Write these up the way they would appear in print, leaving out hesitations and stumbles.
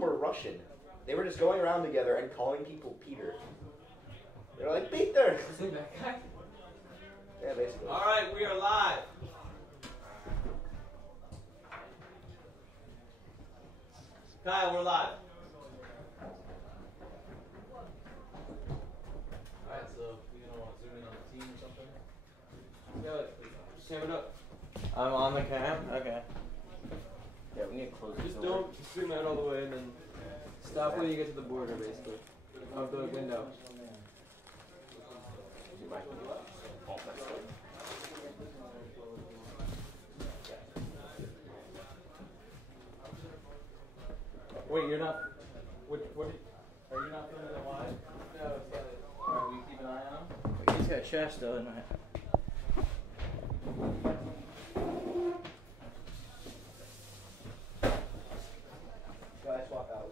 them were Russian. They were just going around together and calling people Peter. They were like, Peter! Is it that guy? Yeah, basically. Alright, we are live. Kyle, we're live. Alright, so you gonna want to zoom in on the team or something? Yeah, just cam it up. I'm on the cam? Okay. Yeah, we need to close Just don't zoom out all the way and then stop when you get to the border, basically, of the window. Wait, you're not. What? Are you not filming it live? No, it's got it. Alright, we keep an eye on him. He's got chest though, isn't it? Guys, walk out.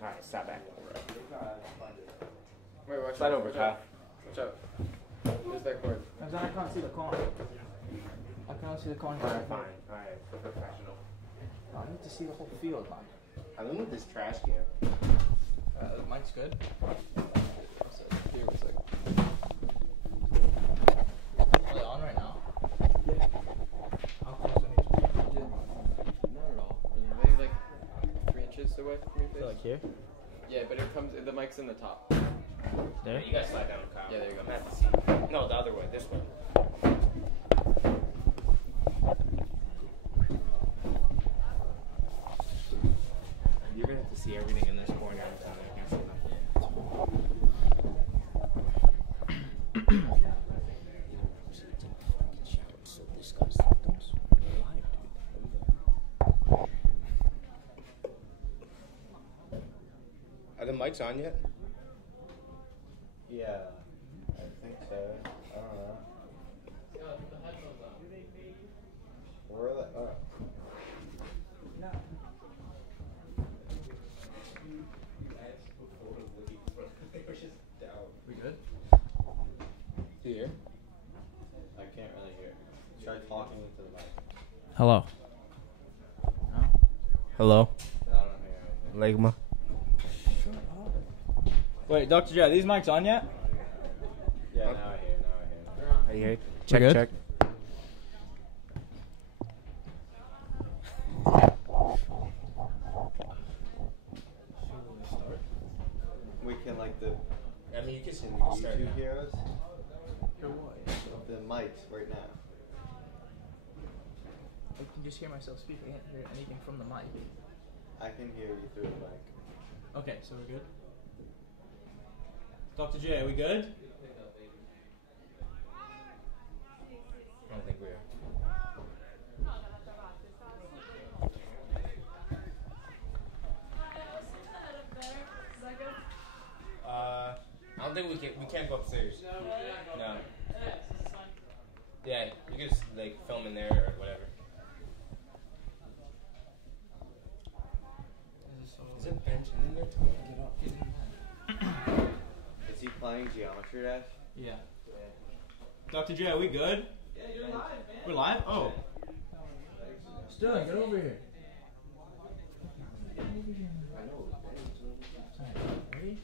Alright, stop back. Wait, watch Slide out. over, Kyle. Watch out. Where's that cord? I can't see the corner. I can't see the corner. Alright, fine. Alright, professional. I need to see the whole field, man. I mean, with this trash can. Mine's good. Here, a second. Are they on right now? Yeah. How close do I need to be? Not at all. Maybe like 3 inches away from your face. Like here? Yeah, but it comes. The mic's in the top. There? You guys slide down, Kyle. Yeah, there you go. I'm at the seat. No, the other way. This way. You're gonna have to see everything in this corner. I can't see Are the mics on yet? Yeah, I think so. I don't know. Where are they? Oh. No. We good? Do you hear? I can't really hear. Try talking into the mic. Hello. No? Hello. I don't hear anything. Legma. Wait, Dr. J, are these mics on yet? Yeah, now I hear. Are you here? Check, Check, good? check. We can like the I mean, you can see me start. YouTube heroes Hear what? of the mics right now. I can just hear myself speak. I can't hear anything from the mic. I can hear you through the mic. Okay, so we're good? Dr. J, are we good? I don't think we are. I don't think we can't go upstairs. No. Yeah, you can just like film in there or whatever. Is it bench in there to get up? Is he playing Geometry Dash? Yeah. Dr. J, are we good? Yeah, you're live, man. We're live? Oh. Sterling, get over here. Ready?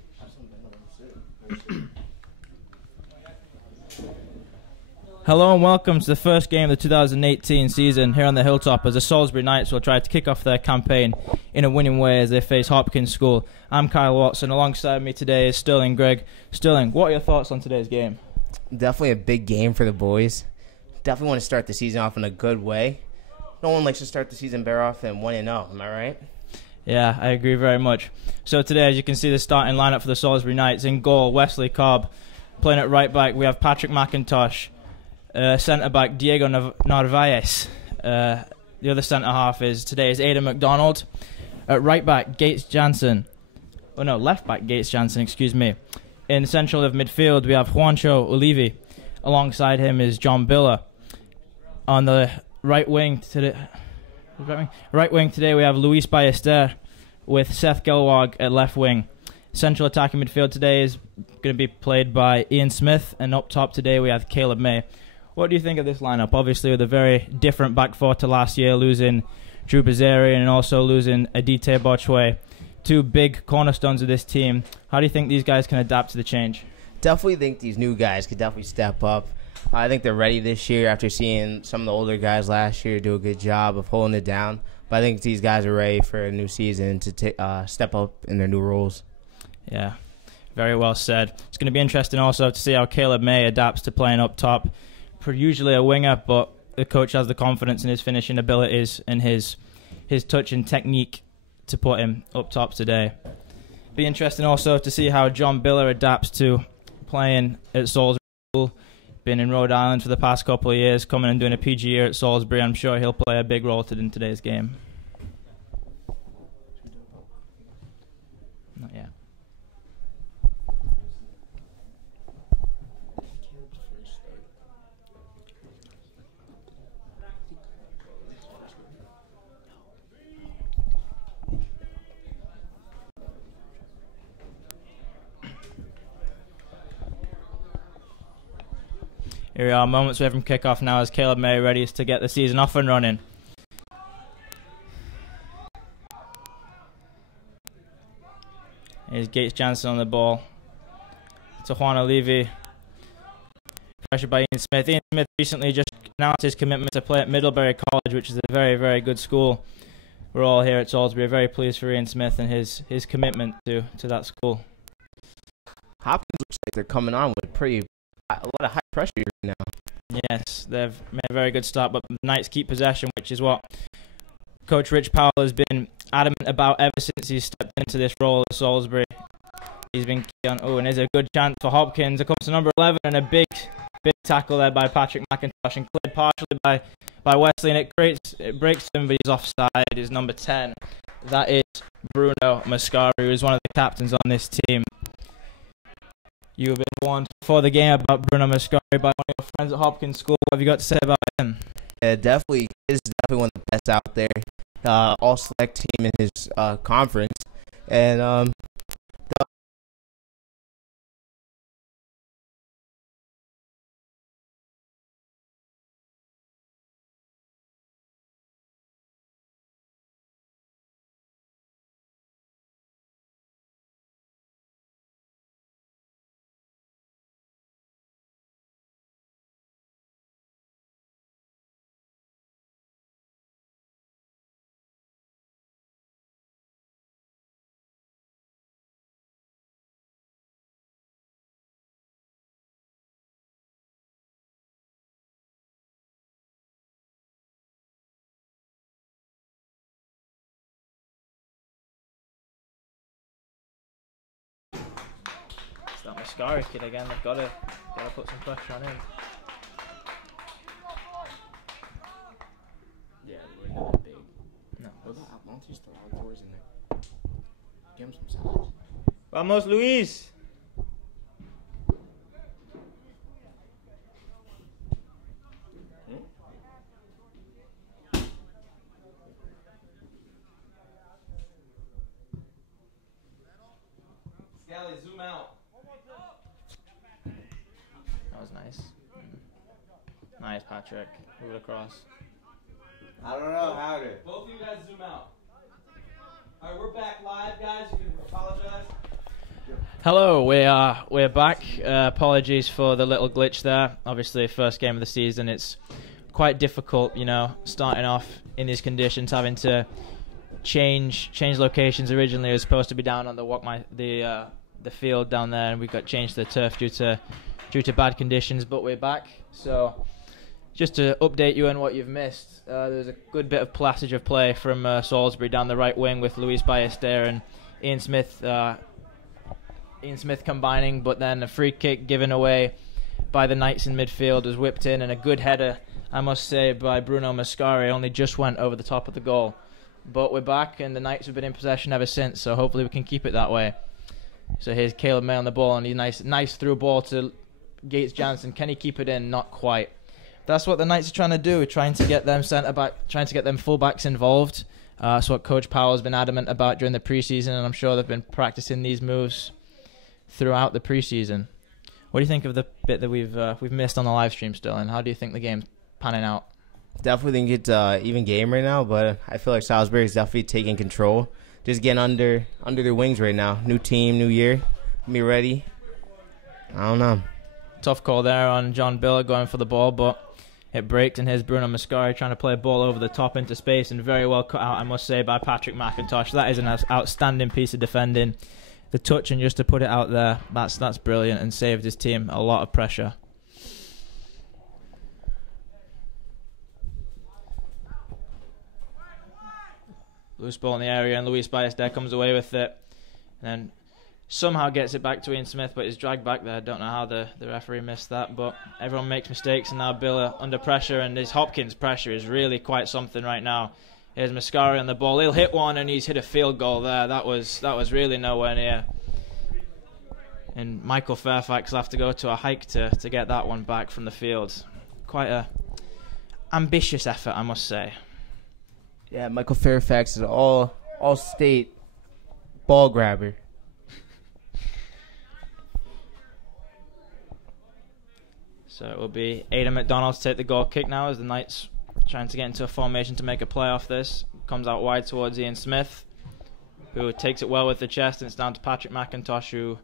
Hello and welcome to the first game of the 2018 season here on the Hilltop as the Salisbury Knights will try to kick off their campaign in a winning way as they face Hopkins School. I'm Kyle Watson. Alongside me today is Sterling Gregg. Sterling, what are your thoughts on today's game? Definitely a big game for the boys. Definitely want to start the season off in a good way. No one likes to start the season better off than 1-0, am I right? Yeah, I agree very much. So today, as you can see, the starting lineup for the Salisbury Knights. In goal, Wesley Cobb. Playing at right back, we have Patrick McIntosh. Centre back, Diego Narvaez. The other centre half is Aidan McDonald. At right back, Gates Jansen. Oh no, left back, Gates Jansen, excuse me. In central of midfield, we have Juancho Olivi. Alongside him is John Biller. On the right wing today, we have Luis Ballester with Seth Gelwag at left wing. Central attacking midfield today is going to be played by Ian Smith, and up top today we have Caleb May. What do you think of this lineup? Obviously with a very different back four to last year, losing Drew Bazarian and also losing Adite Botchway. Two big cornerstones of this team. How do you think these guys can adapt to the change? Definitely think these new guys could definitely step up. I think they're ready this year after seeing some of the older guys last year do a good job of holding it down. But I think these guys are ready for a new season to step up in their new roles. Yeah, very well said. It's going to be interesting also to see how Caleb May adapts to playing up top. Usually a winger, but the coach has the confidence in his finishing abilities and his touch and technique to put him up top today. Be interesting also to see how John Biller adapts to playing at Salisbury. Been in Rhode Island for the past couple of years, coming and doing a PG year at Salisbury. I'm sure he'll play a big role in today's game. Not yet. Here we are, moments away from kickoff now as Caleb May ready to get the season off and running. Here's Gates Jansen on the ball. To Juan Levy. Pressured by Ian Smith. Ian Smith recently just announced his commitment to play at Middlebury College, which is a very, very good school. We're all here at Salisbury very pleased for Ian Smith and his commitment to that school. Hopkins looks like they're coming on with a lot of high pressure here now. Yes, they've made a very good start, but the Knights keep possession, which is what Coach Rich Powell has been adamant about ever since he stepped into this role at Salisbury. He's been key on, and there's a good chance for Hopkins. It comes to number 11 and a big tackle there by Patrick McIntosh and cleared partially by Wesley, and it breaks him, but he's offside. Is number 10. That is Bruno Mascari, who is one of the captains on this team. You've been warned before the game about Bruno Mascari by one of your friends at Hopkins School. What have you got to say about him? Yeah, definitely is definitely one of the best out there. All select team in his conference, and That Mascari kid again. They've got to put some pressure on him. yeah, they're not big. No. Monty's throwing tours in there. Give him some size. Vamos, Luis. Scally, zoom out. That was nice. Nice, Patrick. Move it across. I don't know how to. Both of you guys zoom out. All right, we're back live, guys. You can apologize. Hello, we're back. Apologies for the little glitch there. Obviously, first game of the season. It's quite difficult, starting off in these conditions, having to change locations. Originally, it was supposed to be down on the field down there, and we got changed to the turf due to bad conditions. But we're back. So, just to update you on what you've missed, there's a good bit of passage of play from Salisbury down the right wing with Luis Ballester and Ian Smith. Ian Smith combining, but then a free kick given away by the Knights in midfield was whipped in, and a good header, I must say, by Bruno Mascari only just went over the top of the goal. But we're back, and the Knights have been in possession ever since, so hopefully we can keep it that way. So here's Caleb May on the ball, and he's nice through ball to Gates Jansen. Can he keep it in? Not quite. That's what the Knights are trying to do, trying to get them centre back, trying to get them fullbacks involved. That's what Coach Powell has been adamant about during the preseason, and I'm sure they've been practicing these moves throughout the preseason. What do you think of the bit that we've missed on the live stream still, and how do you think the game's panning out? Definitely think it's even game right now, but I feel like Salisbury is definitely taking control. Just getting under their wings right now. New team, new year. Be ready. I don't know. Tough call there on John Biller going for the ball, but it braked, and here's Bruno Mascari trying to play a ball over the top into space, and very well cut out, I must say, by Patrick McIntosh. That is an outstanding piece of defending. The touch and just to put it out there, that's brilliant and saved his team a lot of pressure. Loose ball in the area, and Luis Baez there comes away with it. And then somehow gets it back to Ian Smith, but he's dragged back there. Don't know how the referee missed that, but everyone makes mistakes, and now Biller under pressure, and his Hopkins pressure is really quite something right now. Here's Mascari on the ball. He'll hit one, and he's hit a field goal there. That was really nowhere near. And Michael Fairfax will have to go to a hike to get that one back from the field. Quite a ambitious effort, I must say. Yeah, Michael Fairfax is an all-state ball grabber. So it will be Aidan McDonald to take the goal kick now as the Knights trying to get into a formation to make a play off this. Comes out wide towards Ian Smith, who takes it well with the chest, and it's down to Patrick McIntosh, who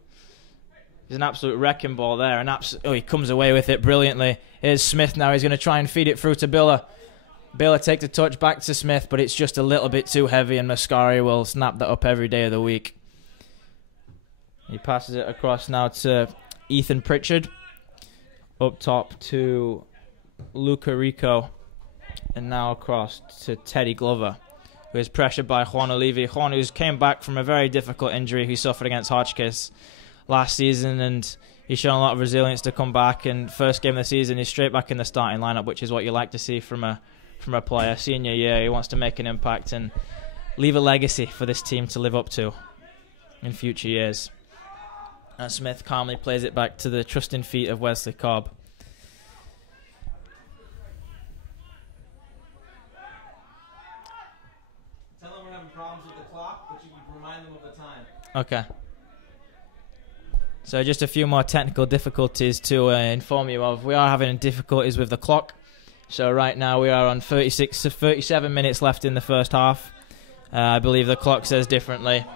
is an absolute wrecking ball there. He comes away with it brilliantly. Here's Smith now. He's going to try and feed it through to Biller. Biller takes the touch back to Smith, but it's just a little bit too heavy, and Mascari will snap that up every day of the week. He passes it across now to Ethan Pritchard. Up top to Luca Rico, and now across to Teddy Glover, who is pressured by Juan Olivi. Juan, who's came back from a very difficult injury he suffered against Hotchkiss last season, and he's shown a lot of resilience to come back. And first game of the season, he's straight back in the starting lineup, which is what you like to see from a player. Senior year, he wants to make an impact and leave a legacy for this team to live up to in future years. And Smith calmly plays it back to the trusting feet of Wesley Cobb. Tell them we're having problems with the clock, but you can remind them of the time. Okay. So just a few more technical difficulties to inform you of. We are having difficulties with the clock. So right now we are on 36 to 37 minutes left in the first half. I believe the clock says differently,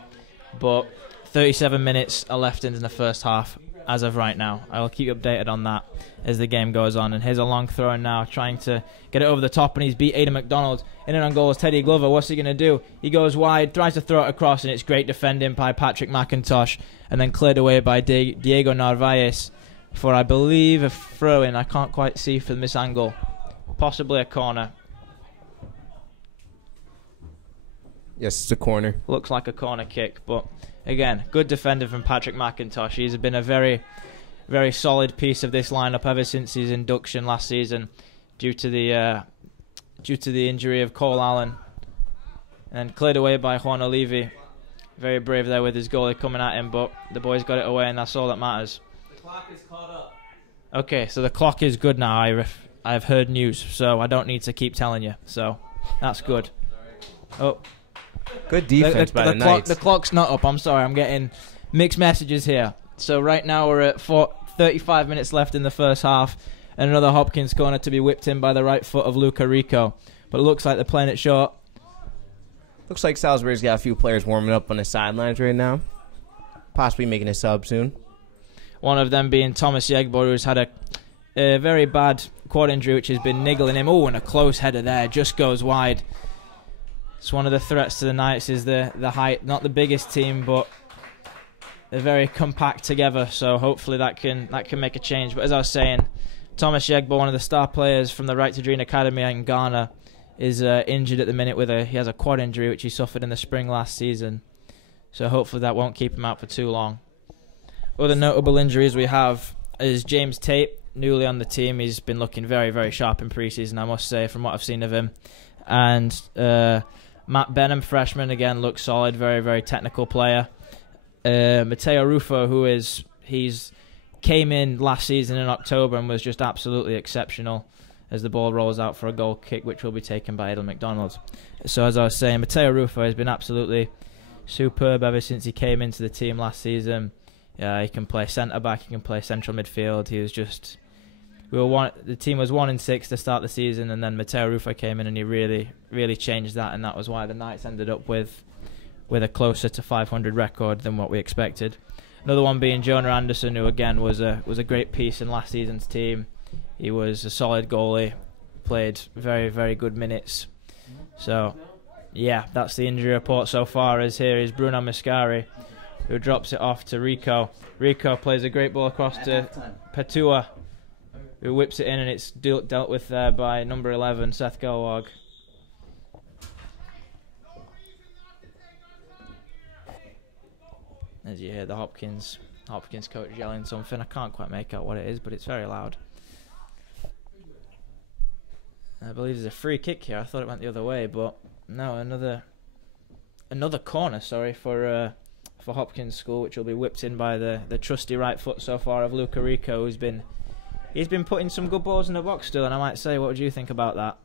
but 37 minutes are left in the first half as of right now. I will keep you updated on that as the game goes on. And here's a long throw now, trying to get it over the top, and he's beat Aidan McDonald. In and on goal is Teddy Glover. What's he going to do? He goes wide, tries to throw it across, and it's great defending by Patrick McIntosh, and then cleared away by Diego Narvaez for, I believe, a throw-in. I can't quite see from this angle. Possibly a corner. Yes, it's a corner. Looks like a corner kick, but again, good defender from Patrick McIntosh. He's been a very, very solid piece of this lineup ever since his induction last season, due to the injury of Cole Allen, and cleared away by Juan Olivi. Very brave there with his goalie coming at him, but the boys got it away, and that's all that matters. The clock is caught up. Okay, so the clock is good now. I've heard news, so I don't need to keep telling you. So that's good. Oh. Good defense by the Knights. The clock's not up. I'm sorry. I'm getting mixed messages here. So right now we're at 35 minutes left in the first half, and another Hopkins corner to be whipped in by the right foot of Luca Rico. But it looks like they're playing it short. Looks like Salisbury's got a few players warming up on the sidelines right now. Possibly making a sub soon. One of them being Thomas Yegbo, who's had a very bad quad injury, which has been niggling him. Oh, and a close header there. Just goes wide. It's one of the threats to the Knights is the height. Not the biggest team, but they're very compact together. So hopefully that can make a change. But as I was saying, Thomas Yegbo, one of the star players from the Right to Dream Academy in Ghana, is injured at the minute he has a quad injury which he suffered in the spring last season. So hopefully that won't keep him out for too long. Other notable injuries we have is James Tate, newly on the team. He's been looking very, very sharp in preseason, I must say, from what I've seen of him. And Matt Benham, freshman, again, looks solid, very, very technical player. Matteo Rufo, he's came in last season in October and was just absolutely exceptional as the ball rolls out for a goal kick, which will be taken by Aidan McDonald. So as I was saying, Matteo Rufo has been absolutely superb ever since he came into the team last season. He can play centre-back, he can play central midfield. He was just The team was 1-6 to start the season, and then Matteo Rufo came in and he really changed that, and that was why the Knights ended up with a closer to 500 record than what we expected. Another one being Jonah Anderson, who again was a great piece in last season's team. He was a solid goalie, played very, very good minutes. So, yeah, that's the injury report so far. As here is Bruno Mascari, who drops it off to Rico. Rico plays a great ball across to Patua, who whips it in, and it's dealt with there by number 11, Seth Gelwag. As you hear the Hopkins coach yelling something. I can't quite make out what it is, but it's very loud. I believe there's a free kick here. I thought it went the other way, but no, another corner, for Hopkins School, which will be whipped in by the trusty right foot so far of Luca Rico, he's been putting some good balls in the box still, and I might say, what would you think about that?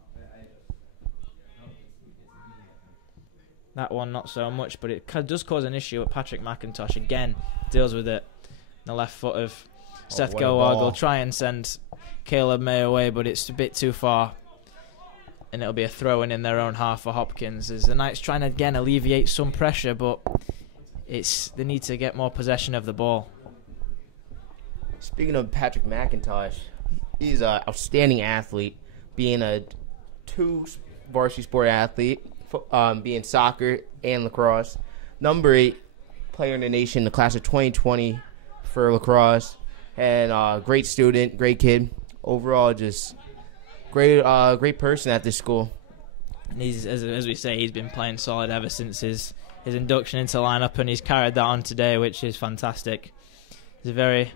That one not so much, but it does cause an issue. Patrick McIntosh again deals with it. The left foot of Seth Gelwag will try and send Caleb May away, but it's a bit too far. And it'll be a throw-in in their own half for Hopkins, as the Knights trying to again alleviate some pressure, but they need to get more possession of the ball. Speaking of Patrick McIntosh, he's an outstanding athlete, being a 2 varsity sport athlete, being soccer and lacrosse. Number 8 player in the nation, the class of 2020 for lacrosse, and great student, great kid. Overall, just great person at this school. And he's, as we say, he's been playing solid ever since his induction into lineup, and he's carried that on today, which is fantastic. He's a very,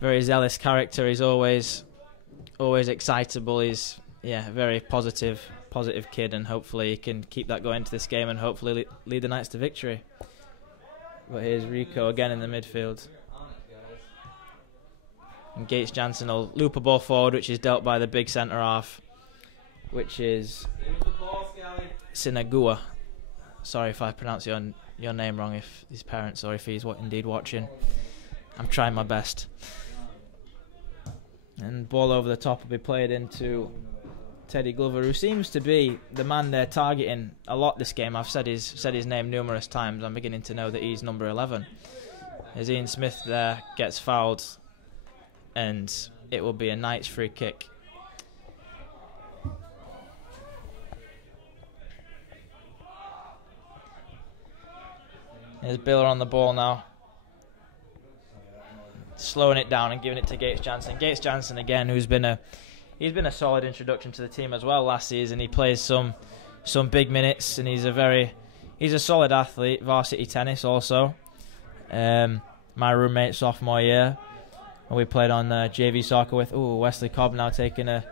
very zealous character. He's always excitable. He's a very positive kid, and hopefully he can keep that going into this game and hopefully lead the Knights to victory. But here's Rico again in the midfield. And Gates Jansen will loop a ball forward, which is dealt by the big centre half, which is Sinagua. Sorry if I pronounce your name wrong, if his parents or if he's indeed watching. I'm trying my best. And ball over the top will be played into Teddy Glover, who seems to be the man they're targeting a lot this game. I've said his name numerous times. I'm beginning to know that he's number 11. As Ian Smith there gets fouled, and it will be a Knights free kick. There's Biller on the ball now, slowing it down and giving it to Gates Jansen. Gates Jansen again, he's been a solid introduction to the team as well last season. He plays some big minutes, and he's a solid athlete. Varsity tennis also. My roommate sophomore year, and we played on JV soccer with Wesley Cobb, now taking an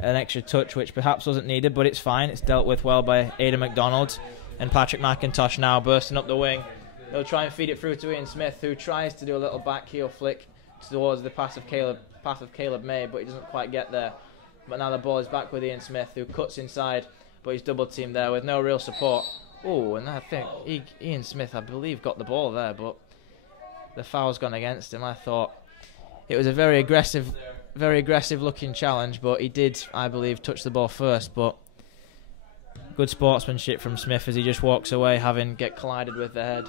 extra touch, which perhaps wasn't needed, but it's fine. It's dealt with well by Ada McDonald, and Patrick McIntosh now bursting up the wing. They'll try and feed it through to Ian Smith, who tries to do a little back heel flick towards the path of Caleb May, but he doesn't quite get there. But now the ball is back with Ian Smith, who cuts inside, but he's double teamed there with no real support. And I think Ian Smith, I believe, got the ball there, but the foul's gone against him. I thought it was a very aggressive looking challenge, but he did, I believe, touch the ball first. But good sportsmanship from Smith as he just walks away, having get collided with the head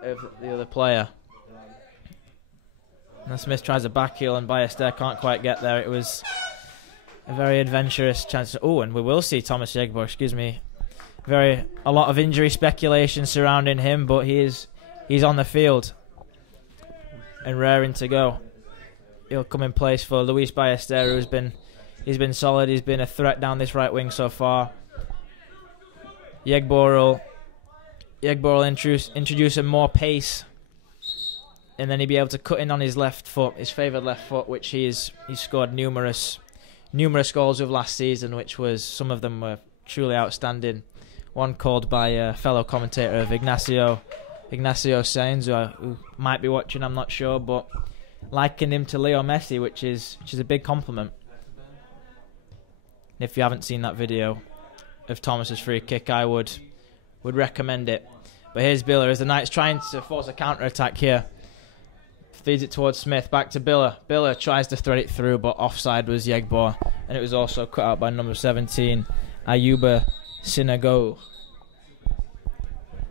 of the other player. And Smith tries a back heel, and Ballester can't quite get there. It was a very adventurous chance. And we will see Thomas Yegbo, a lot of injury speculation surrounding him, but he's on the field and raring to go. He'll come in place for Luis Ballester, he's been solid. He's been a threat down this right wing so far. Yegbo will introduce some more pace, and then he'll be able to cut in on his left foot, his favoured left foot, which he's scored numerous goals with last season, which some of them were truly outstanding. One called by a fellow commentator of Ignacio Sainz, who might be watching, I'm not sure, but likened him to Leo Messi, which is a big compliment. If you haven't seen that video of Thomas's free kick, I would recommend it. But here's Biller as the Knights trying to force a counter-attack here. Feeds it towards Smith. Back to Biller. Biller tries to thread it through, but offside was Yegbo. And it was also cut out by number 17, Ayuba Sinago.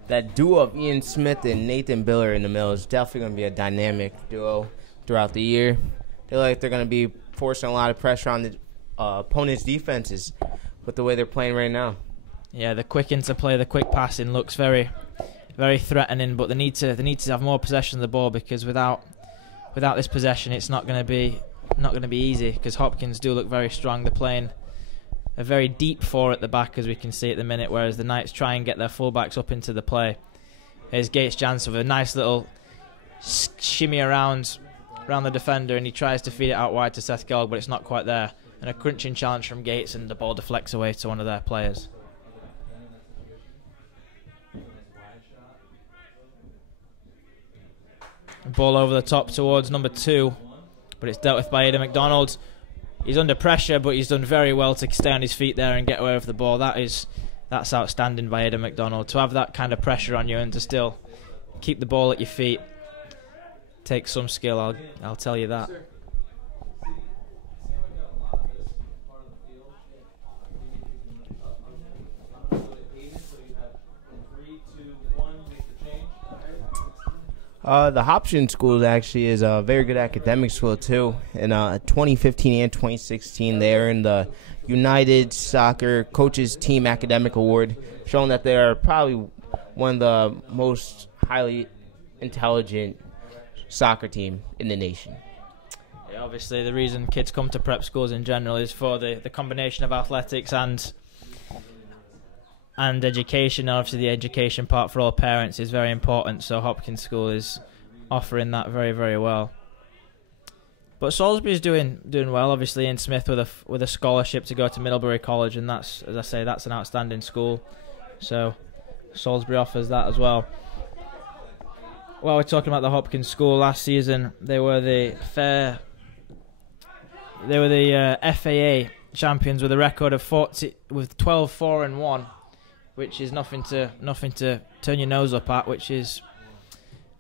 That duo of Ian Smith and Nathan Biller in the middle is definitely going to be a dynamic duo throughout the year. They look like they're going to be forcing a lot of pressure on the opponent's defenses with the way they're playing right now. Yeah, the quick interplay, the quick passing looks very, very threatening. But they need to have more possession of the ball, because without this possession, it's not going to be easy. Because Hopkins do look very strong. They're playing a very deep four at the back, as we can see at the minute, whereas the Knights try and get their fullbacks up into the play. Here's Gates Jansen with a nice little shimmy around the defender, and he tries to feed it out wide to Seth Gelg, but it's not quite there. And a crunching challenge from Gates, and the ball deflects away to one of their players. Ball over the top towards number 2, but it's dealt with by Aidan McDonald. He's under pressure, but he's done very well to stay on his feet there and get away with the ball. That's outstanding by Aidan McDonald. To have that kind of pressure on you and to still keep the ball at your feet takes some skill, I'll tell you that. The Hopkins school actually is a very good academic school too. In 2015 and 2016, they earned the United Soccer Coaches Team Academic Award, showing that they are probably one of the most highly intelligent soccer team in the nation. Yeah, obviously, the reason kids come to prep schools in general is for the combination of athletics and education. Obviously, the education part for all parents is very important, so Hopkins School is offering that very, very well. But Salisbury's doing well. Obviously, Ian Smith with a scholarship to go to Middlebury College, and that's, as I say, that's an outstanding school. So Salisbury offers that as well. Well, we're talking about the Hopkins School. Last season, they were the FAA champions with a record of 12-4-1. Which is nothing to turn your nose up at, which is,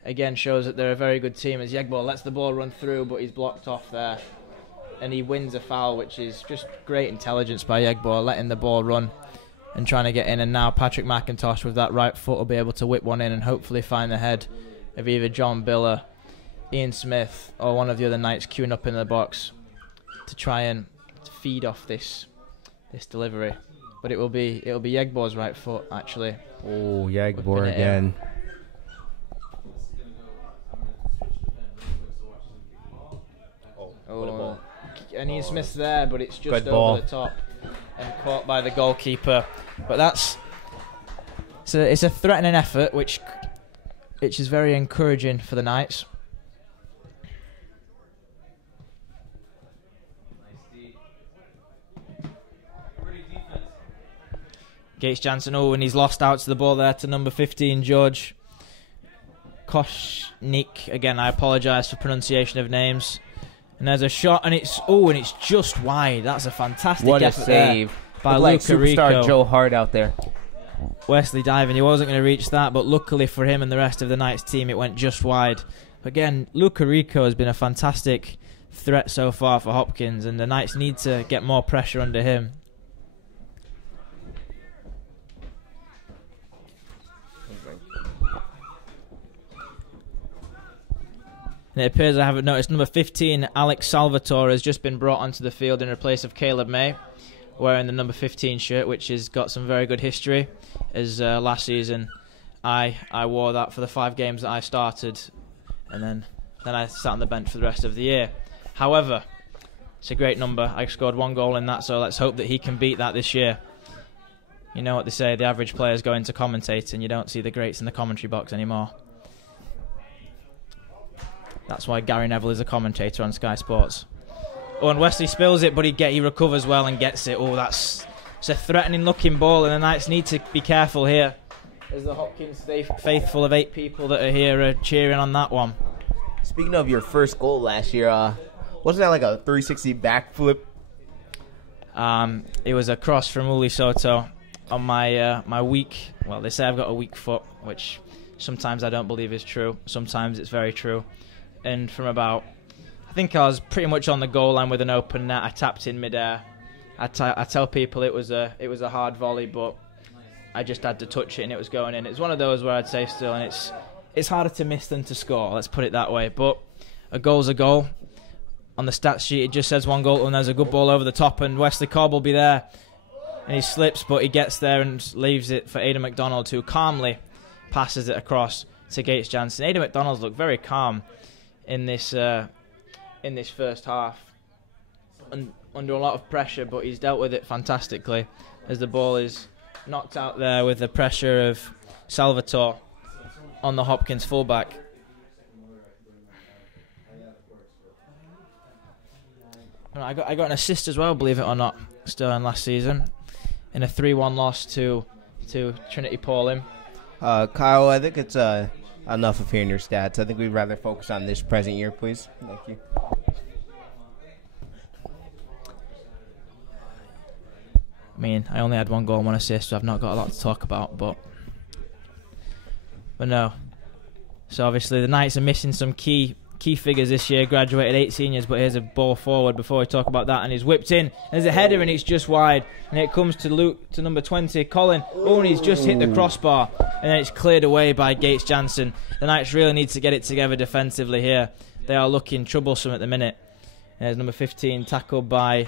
again, shows that they're a very good team. As Yegbo lets the ball run through, but he's blocked off there. And he wins a foul, which is just great intelligence by Yegbo, letting the ball run and trying to get in. And now Patrick McIntosh with that right foot will be able to whip one in and hopefully find the head of either John Biller, Ian Smith, or one of the other Knights queuing up in the box to try and feed off this delivery. But it will be Yegbo's right foot, actually. Oh, Yegbo again. Oh, and Ian Smith's there, but it's just over the top and caught by the goalkeeper. But it's a threatening effort, which is very encouraging for the Knights. Gates Jansen, and he's lost out to the ball there to number 15, George Koshnik. Again, I apologise for pronunciation of names. And there's a shot, and it's just wide. That's a fantastic effort save there by like Luca superstar Rico. Joe Hart out there. Wesley diving, he wasn't going to reach that, but luckily for him and the rest of the Knights team, it went just wide. Again, Luca Rico has been a fantastic threat so far for Hopkins, and the Knights need to get more pressure under him. And it appears I haven't noticed number 15, Alex Salvatore, has just been brought onto the field in place of Caleb May, wearing the number 15 shirt, which has got some very good history. As last season, I wore that for the 5 games that I started, and then I sat on the bench for the rest of the year. However, it's a great number. I scored 1 goal in that, so let's hope that he can beat that this year. You know what they say, the average players go into commentate, and you don't see the greats in the commentary box anymore. That's why Gary Neville is a commentator on Sky Sports. Oh, and Wesley spills it, but he recovers well and gets it. Oh, it's a threatening-looking ball, and the Knights need to be careful here. As the Hopkins faithful of 8 people that are here are cheering on that one. Speaking of your first goal last year, wasn't that like a 360 backflip? It was a cross from Uli Soto on my weak. Well, they say I've got a weak foot, which sometimes I don't believe is true. Sometimes it's very true. and from about, I think I was pretty much on the goal line with an open net. I tapped in midair. I tell people it was a hard volley, but I just had to touch it and it was going in. It's one of those where I'd say still, and it's harder to miss than to score. Let's put it that way. But a goal's a goal. On the stats sheet, it just says 1 goal, and there's a good ball over the top, and Wesley Cobb will be there. And he slips, but he gets there and leaves it for Aidan McDonald, who calmly passes it across to Gates Jansen. Aidan McDonald's looked very calm in this first half, under a lot of pressure, but he's dealt with it fantastically as the ball is knocked out there with the pressure of Salvatore on the Hopkins fullback. I got an assist as well, believe it or not, Sterling, last season in a 3-1 loss to Trinity Pauling. Kyle, I think it's enough of hearing your stats. I think we'd rather focus on this present year, please. Thank you. I mean, I only had 1 goal and 1 assist, so I've not got a lot to talk about, but no. So obviously the Knights are missing some key figures this year, graduated 8 seniors, but here's a ball forward before we talk about that, and he's whipped in. There's a header and it's just wide, and it comes to Luke, to number 20, Colin. Oh, and he's just hit the crossbar, and then it's cleared away by Gates Jansen. The Knights really need to get it together defensively here. They are looking troublesome at the minute. There's number 15, tackled by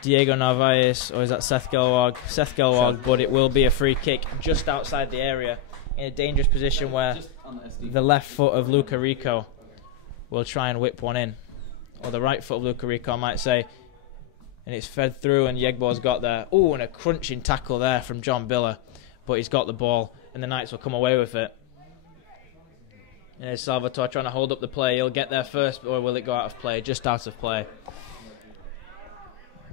Diego Narvaez, or is that Seth Gelwag? Seth Gelwag, but it will be a free kick just outside the area in a dangerous position where the left foot of Luca Rico will try and whip one in, or the right foot of Luca Rico, I might say, and it's fed through and Yegbor's got there. Oh, and a crunching tackle there from John Biller, but he's got the ball and the Knights will come away with it. And there's Salvatore trying to hold up the play. He'll get there first, or will it go out of play? Just out of play.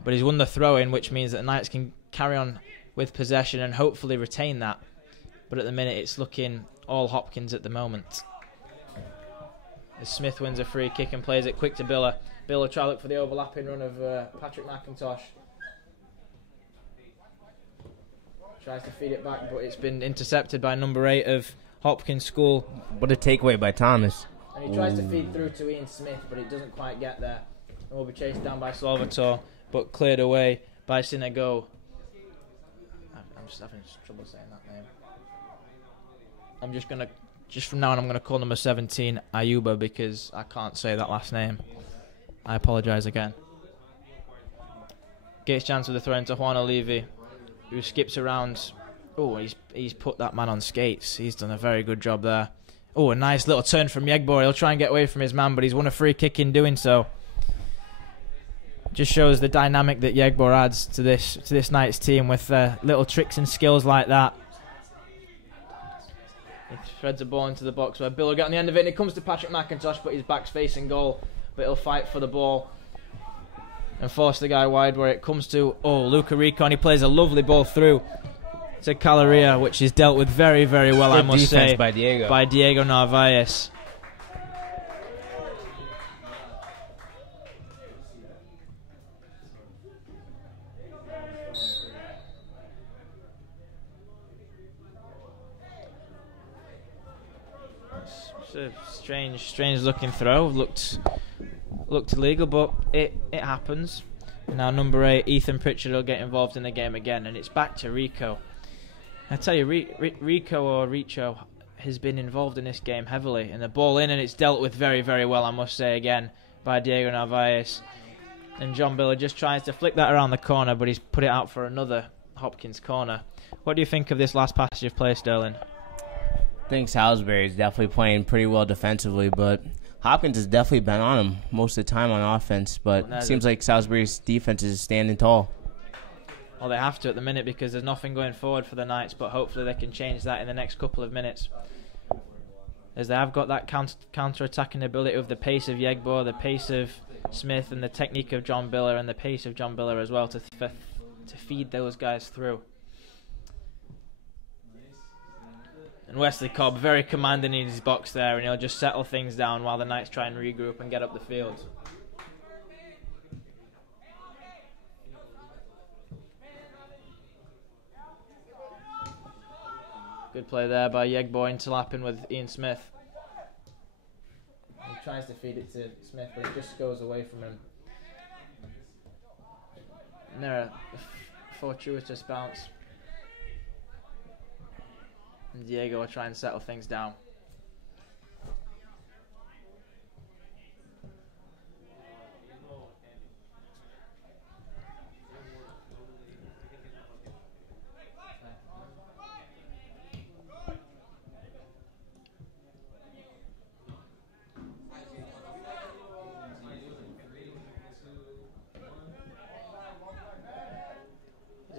But he's won the throw-in, which means that the Knights can carry on with possession and hopefully retain that. But at the minute, it's looking all Hopkins at the moment. As Smith wins a free kick and plays it quick to Biller. Biller try to look for the overlapping run of Patrick McIntosh. Tries to feed it back, but it's been intercepted by number 8 of Hopkins School. What a takeaway by Thomas. And he tries to feed through to Ian Smith, but it doesn't quite get there. And will be chased down by Salvatore, but cleared away by Sinago. I'm just having trouble saying that name. Just from now on, I'm going to call number 17 Ayuba because I can't say that last name. I apologise again. Gates Jansen with the throw into Juan Olivi, who skips around. Oh, he's put that man on skates. He's done a very good job there. Oh, a nice little turn from Yegbor. He'll try and get away from his man, but he's won a free kick in doing so. Just shows the dynamic that Yegbor adds to this Knights team with little tricks and skills like that. He threads a ball into the box where Bill will get on the end of it, and it comes to Patrick McIntosh, but his back's facing goal. But he'll fight for the ball and force the guy wide where it comes to, Luca Rico, and he plays a lovely ball through to Calaria, which is dealt with very, very well, I must say, by Diego Narvaez. It's a strange looking throw. Looked illegal, but it happens. Now number 8, Ethan Pritchard, will get involved in the game again, and it's back to Rico. I tell you, Richo has been involved in this game heavily, and the ball in, and it's dealt with very, very well, I must say again, by Diego Narvaez. And John Biller just tries to flick that around the corner, but he's put it out for another Hopkins corner. What do you think of this last passage of play, Sterling? I think Salisbury is definitely playing pretty well defensively, but Hopkins has definitely been on him most of the time on offense, but it seems like Salisbury's defense is standing tall. Well, they have to at the minute because there's nothing going forward for the Knights, but hopefully they can change that in the next couple of minutes. As they have got that counter-attacking ability of the pace of Yegbor, the pace of Smith, and the technique of John Biller, and the pace of John Biller as well to feed those guys through. And Wesley Cobb very commanding in his box there, and he'll just settle things down while the Knights try and regroup and get up the field. Good play there by Yegbor interlapping with Ian Smith. tries to feed it to Smith, but it just goes away from him. And there, a fortuitous bounce. And Diego will try and settle things down.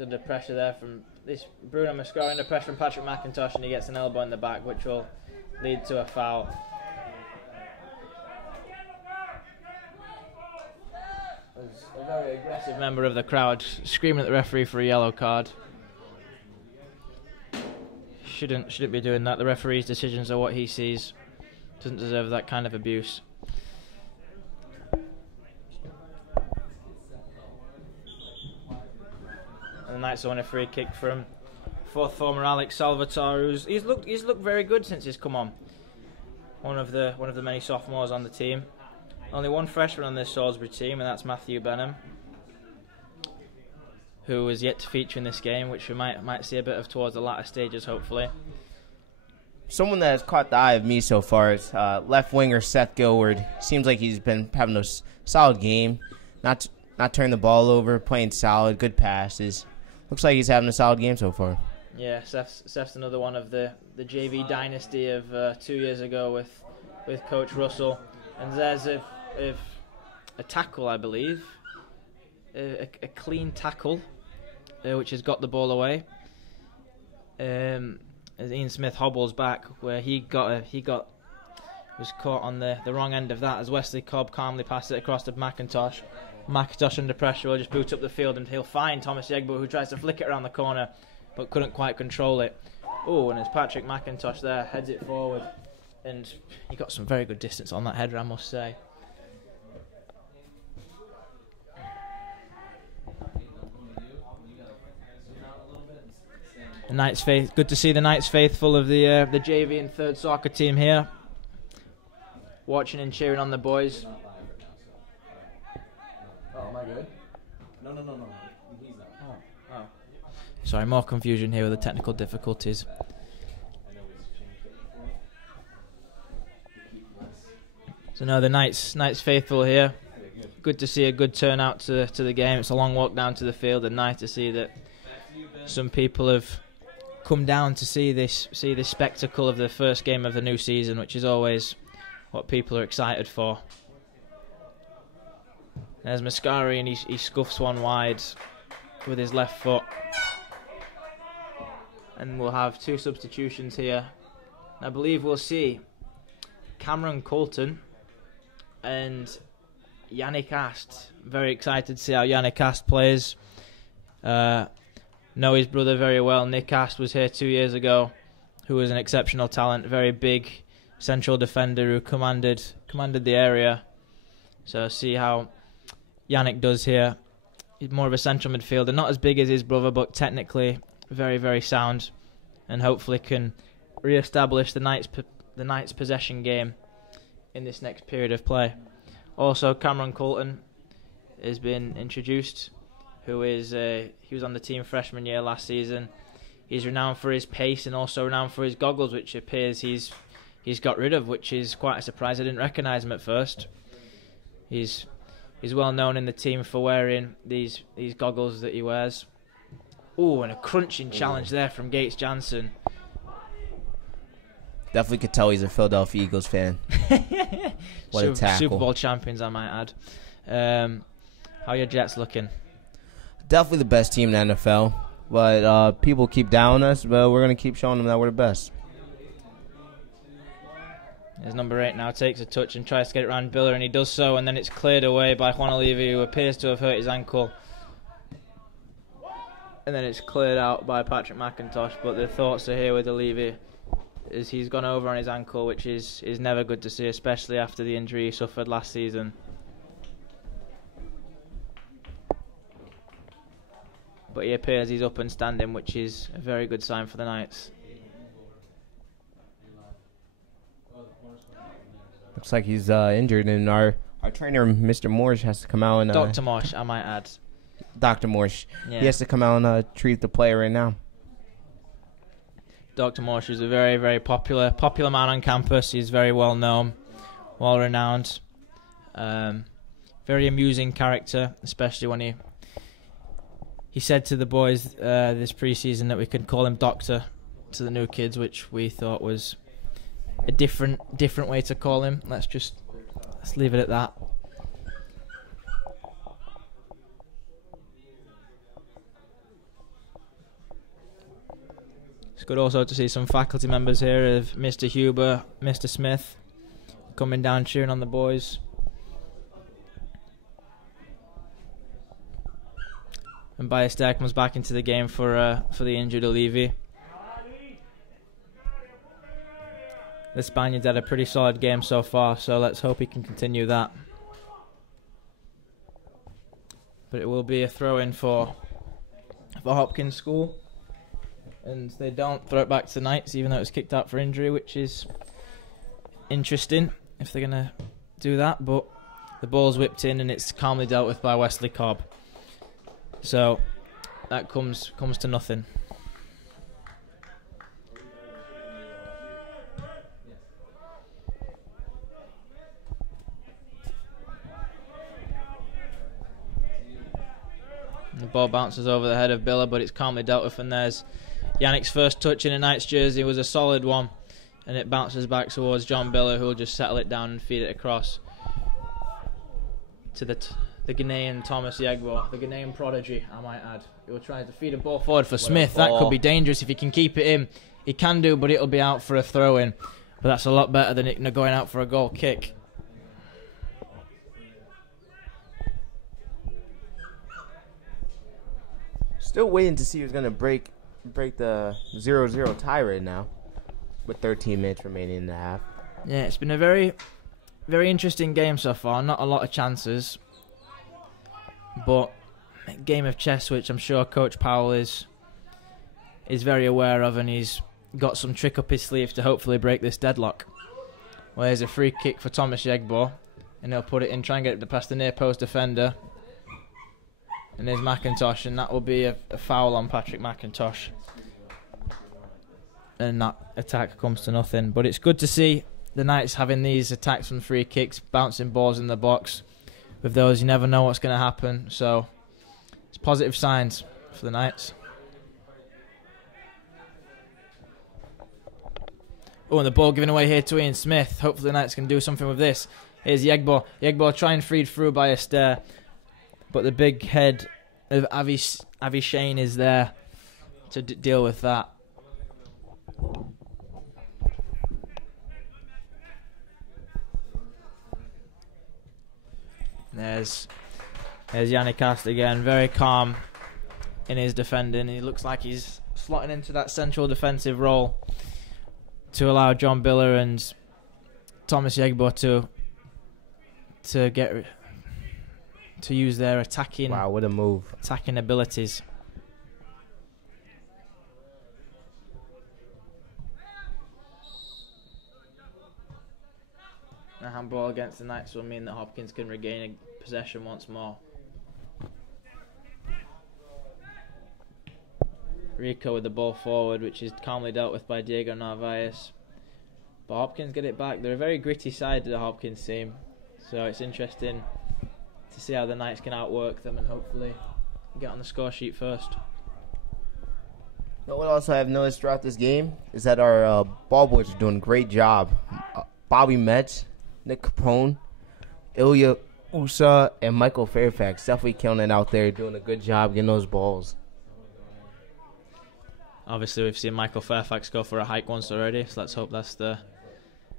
Under pressure there from this Bruno Mascara, under pressure from Patrick McIntosh, and he gets an elbow in the back, which will lead to a foul. There's a very aggressive member of the crowd screaming at the referee for a yellow card. Shouldn't be doing that. The referee's decisions are what he sees. Doesn't deserve that kind of abuse. And the Knights won a free kick from fourth former Alex Salvatore, he's looked very good since he's come on. One of the many sophomores on the team. Only one freshman on this Salisbury team, and that's Matthew Benham, who is yet to feature in this game, which we might see a bit of towards the latter stages, hopefully. Someone that has caught the eye of me so far is left winger Seth Gilward. Seems like he's been having a solid game, not turning the ball over, playing solid, good passes. Looks like he's having a solid game so far. Yeah, Seth's another one of the JV dynasty of 2 years ago with Coach Russell. And there's a tackle, I believe, a clean tackle, which has got the ball away. As Ian Smith hobbles back, where he was caught on the wrong end of that, as Wesley Cobb calmly passed it across to McIntosh. McIntosh under pressure will just boot up the field, and he'll find Thomas Yegbo, who tries to flick it around the corner but couldn't quite control it. Oh, and it's Patrick McIntosh there, heads it forward, and he got some very good distance on that header, I must say. The Knights good to see the Knights faithful of the JV and third soccer team here, watching and cheering on the boys. Oh, am I good? No. He's not. Oh. Sorry, more confusion here with the technical difficulties. So no, the Knights faithful here. Good to see a good turnout to the game. It's a long walk down to the field, and nice to see that some people have come down to see this spectacle of the first game of the new season, which is always what people are excited for. There's Mascari, and he scuffs one wide with his left foot. And we'll have two substitutions here. I believe we'll see Cameron Colton and Yannick Ast. Very excited to see how Yannick Ast plays. Know his brother very well. Nick Ast was here 2 years ago, who was an exceptional talent, very big central defender who commanded the area. So see how Yannick does here. He's more of a central midfielder, not as big as his brother, but technically very, very sound, and hopefully can re-establish the Knights' possession game in this next period of play. Also, Cameron Colton has been introduced, who is he was on the team freshman year last season. He's renowned for his pace and also renowned for his goggles, which appears he's got rid of, which is quite a surprise. I didn't recognise him at first. He's well known in the team for wearing these goggles that he wears. Oh, and a crunching challenge there from Gates Jansen. Definitely could tell he's a Philadelphia Eagles fan. What a tackle. Super Bowl champions, I might add. How are your Jets looking? Definitely the best team in the NFL. But people keep down us, but we're going to keep showing them that we're the best. His number 8 now takes a touch and tries to get it around Biller, and he does so, and then it's cleared away by Juan Olivi, who appears to have hurt his ankle. And then it's cleared out by Patrick McIntosh, but the thoughts are here with Olivi, as he's gone over on his ankle, which is never good to see, especially after the injury he suffered last season. But he appears he's up and standing, which is a very good sign for the Knights. Looks like he's injured, and our trainer, Mr. Morsh, has to come out and Dr. Morsh, I might add. Dr. Morsh. Yeah. He has to come out and treat the player right now. Dr. Morsh is a very, very popular man on campus. He's very well known, well renowned. Very amusing character, especially when he said to the boys this preseason that we could call him Doctor to the new kids, which we thought was a different way to call him. Let's leave it at that. It's good also to see some faculty members here of Mr. Huber, Mr. Smith coming down cheering on the boys. And Ballester comes back into the game for the injured Olivi. The Spaniards had a pretty solid game so far, so let's hope he can continue that. But it will be a throw-in for Hopkins School. And they don't throw it back to the Knights, even though it was kicked out for injury, which is interesting if they're going to do that. But the ball's whipped in and it's calmly dealt with by Wesley Cobb. So that comes to nothing. The ball bounces over the head of Biller, but it's calmly dealt with, and there's Yannick's first touch in a Knights jersey. Was a solid one, and it bounces back towards John Biller, who will just settle it down and feed it across to the Ghanaian Thomas Yegbo, the Ghanaian prodigy, I might add. He will try to feed a ball forward for Smith. That could be dangerous if he can keep it in. He can do, but it'll be out for a throw-in. But that's a lot better than it going out for a goal kick. Still waiting to see who's going to break the 0-0 tie right now with 13 minutes remaining in the half. Yeah, it's been a very, very interesting game so far. Not a lot of chances, but a game of chess, which I'm sure Coach Powell is very aware of, and he's got some trick up his sleeve to hopefully break this deadlock. Well, there's a free kick for Thomas Yegbo, and he'll put it in, try and get it past the near post defender. And there's McIntosh, and that will be a foul on Patrick McIntosh. And that attack comes to nothing. But it's good to see the Knights having these attacks from free kicks, bouncing balls in the box. With those, you never know what's going to happen. So it's positive signs for the Knights. Oh, and the ball given away here to Ian Smith. Hopefully the Knights can do something with this. Here's Yegbo. Yegbo trying to feed through by Astaire. But the big head of Avi Shane is there to deal with that. There's Yannick Ast again, very calm in his defending. He looks like he's slotting into that central defensive role to allow John Biller and Thomas Yegbo to use their attacking. Wow, what a move! Attacking abilities. A handball against the Knights will mean that Hopkins can regain possession once more. Rico with the ball forward, which is calmly dealt with by Diego Narvaez. But Hopkins get it back. They're a very gritty side to the Hopkins team, so it's interesting to see how the Knights can outwork them and hopefully get on the score sheet first. What also I've noticed throughout this game is that our ball boys are doing a great job. Bobby Metz, Nick Capone, Ilya Usa, and Michael Fairfax definitely killing it out there, doing a good job getting those balls. Obviously, we've seen Michael Fairfax go for a hike once already, so let's hope that's the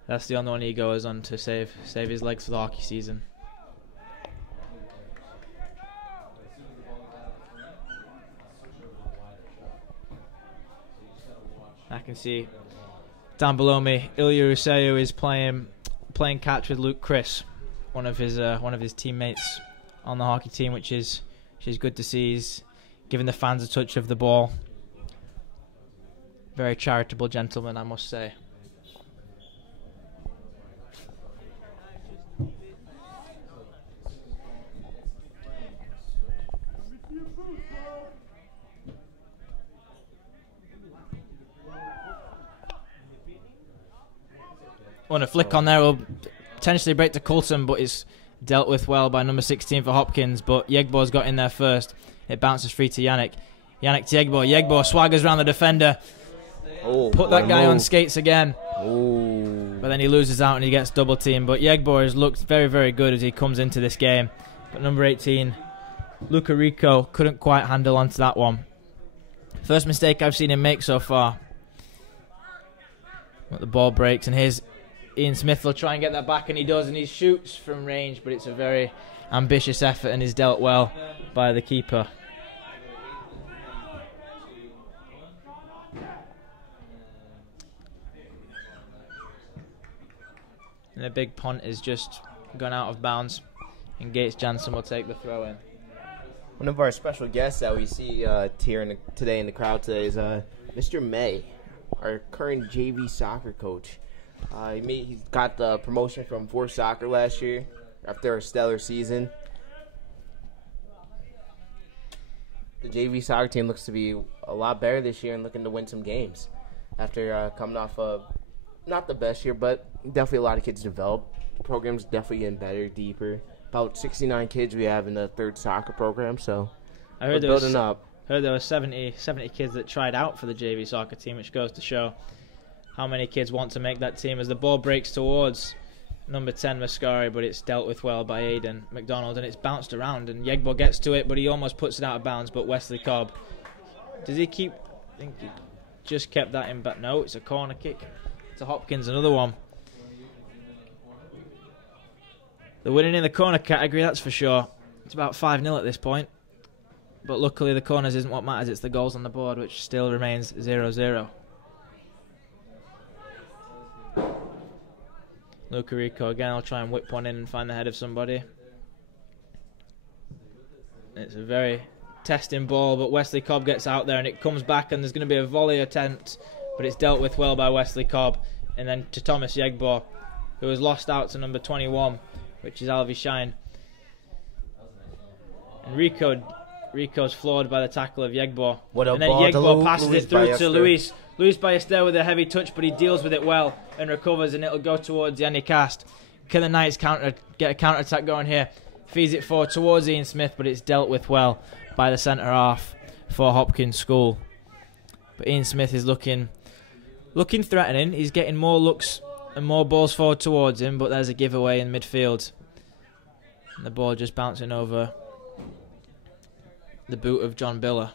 only one he goes on to save his legs for the hockey season. I can see down below me, Ilya Useu is playing catch with Luke Chris, one of his teammates on the hockey team, which is good to see. He's giving the fans a touch of the ball. Very charitable gentleman, I must say. a flick on there will potentially break to Coulson, but it's dealt with well by number 16 for Hopkins. But Yegbo's got in there first. It bounces free to Yannick. Yannick to Yegbo. Yegbo swaggers around the defender. Put that guy on skates again. But then he loses out and he gets double teamed. But Yegbo has looked very, very good as he comes into this game. But number 18, Luca Rico, couldn't quite handle onto that one. First mistake I've seen him make so far. But the ball breaks, and here's Ian Smith will try and get that back, and he does, and he shoots from range, but it's a very ambitious effort and is dealt well by the keeper. And a big punt is just gone out of bounds, and Gates Jansen will take the throw in. One of our special guests that we see today in the crowd today is Mr. May, our current JV soccer coach. He got the promotion from Force Soccer last year after a stellar season. The JV soccer team looks to be a lot better this year and looking to win some games after coming off of not the best year, but definitely a lot of kids developed. The program's definitely getting better, deeper. About 69 kids we have in the third soccer program, so I heard we're building up. I heard there were 70 kids that tried out for the JV soccer team, which goes to show how many kids want to make that team. As the ball breaks towards number 10 Mascari, but it's dealt with well by Aidan McDonald, and it's bounced around, and Yegbo gets to it, but he almost puts it out of bounds. But Wesley Cobb, does he keep? I think he just kept that in back. No, it's a corner kick to Hopkins, another one. They're winning in the corner category, that's for sure. It's about 5-0 at this point. But luckily the corners isn't what matters, it's the goals on the board, which still remains 0-0. Luca Rico again, I'll try and whip one in and find the head of somebody. It's a very testing ball, but Wesley Cobb gets out there and it comes back, and there's going to be a volley attempt, but it's dealt with well by Wesley Cobb. And then to Thomas Yegbo, who has lost out to number 21, which is Alvi Shine. And Rico's floored by the tackle of Yegbo. And then Yegbo passes it through to Luis. Luis Ballester with a heavy touch, but he deals with it well and recovers, and it'll go towards Yannick Cast. Killer Knights get a counter-attack going here. Feeds it forward towards Ian Smith, but it's dealt with well by the centre half for Hopkins School. But Ian Smith is looking threatening. He's getting more looks and more balls forward towards him, but there's a giveaway in midfield. And the ball just bouncing over the boot of John Biller.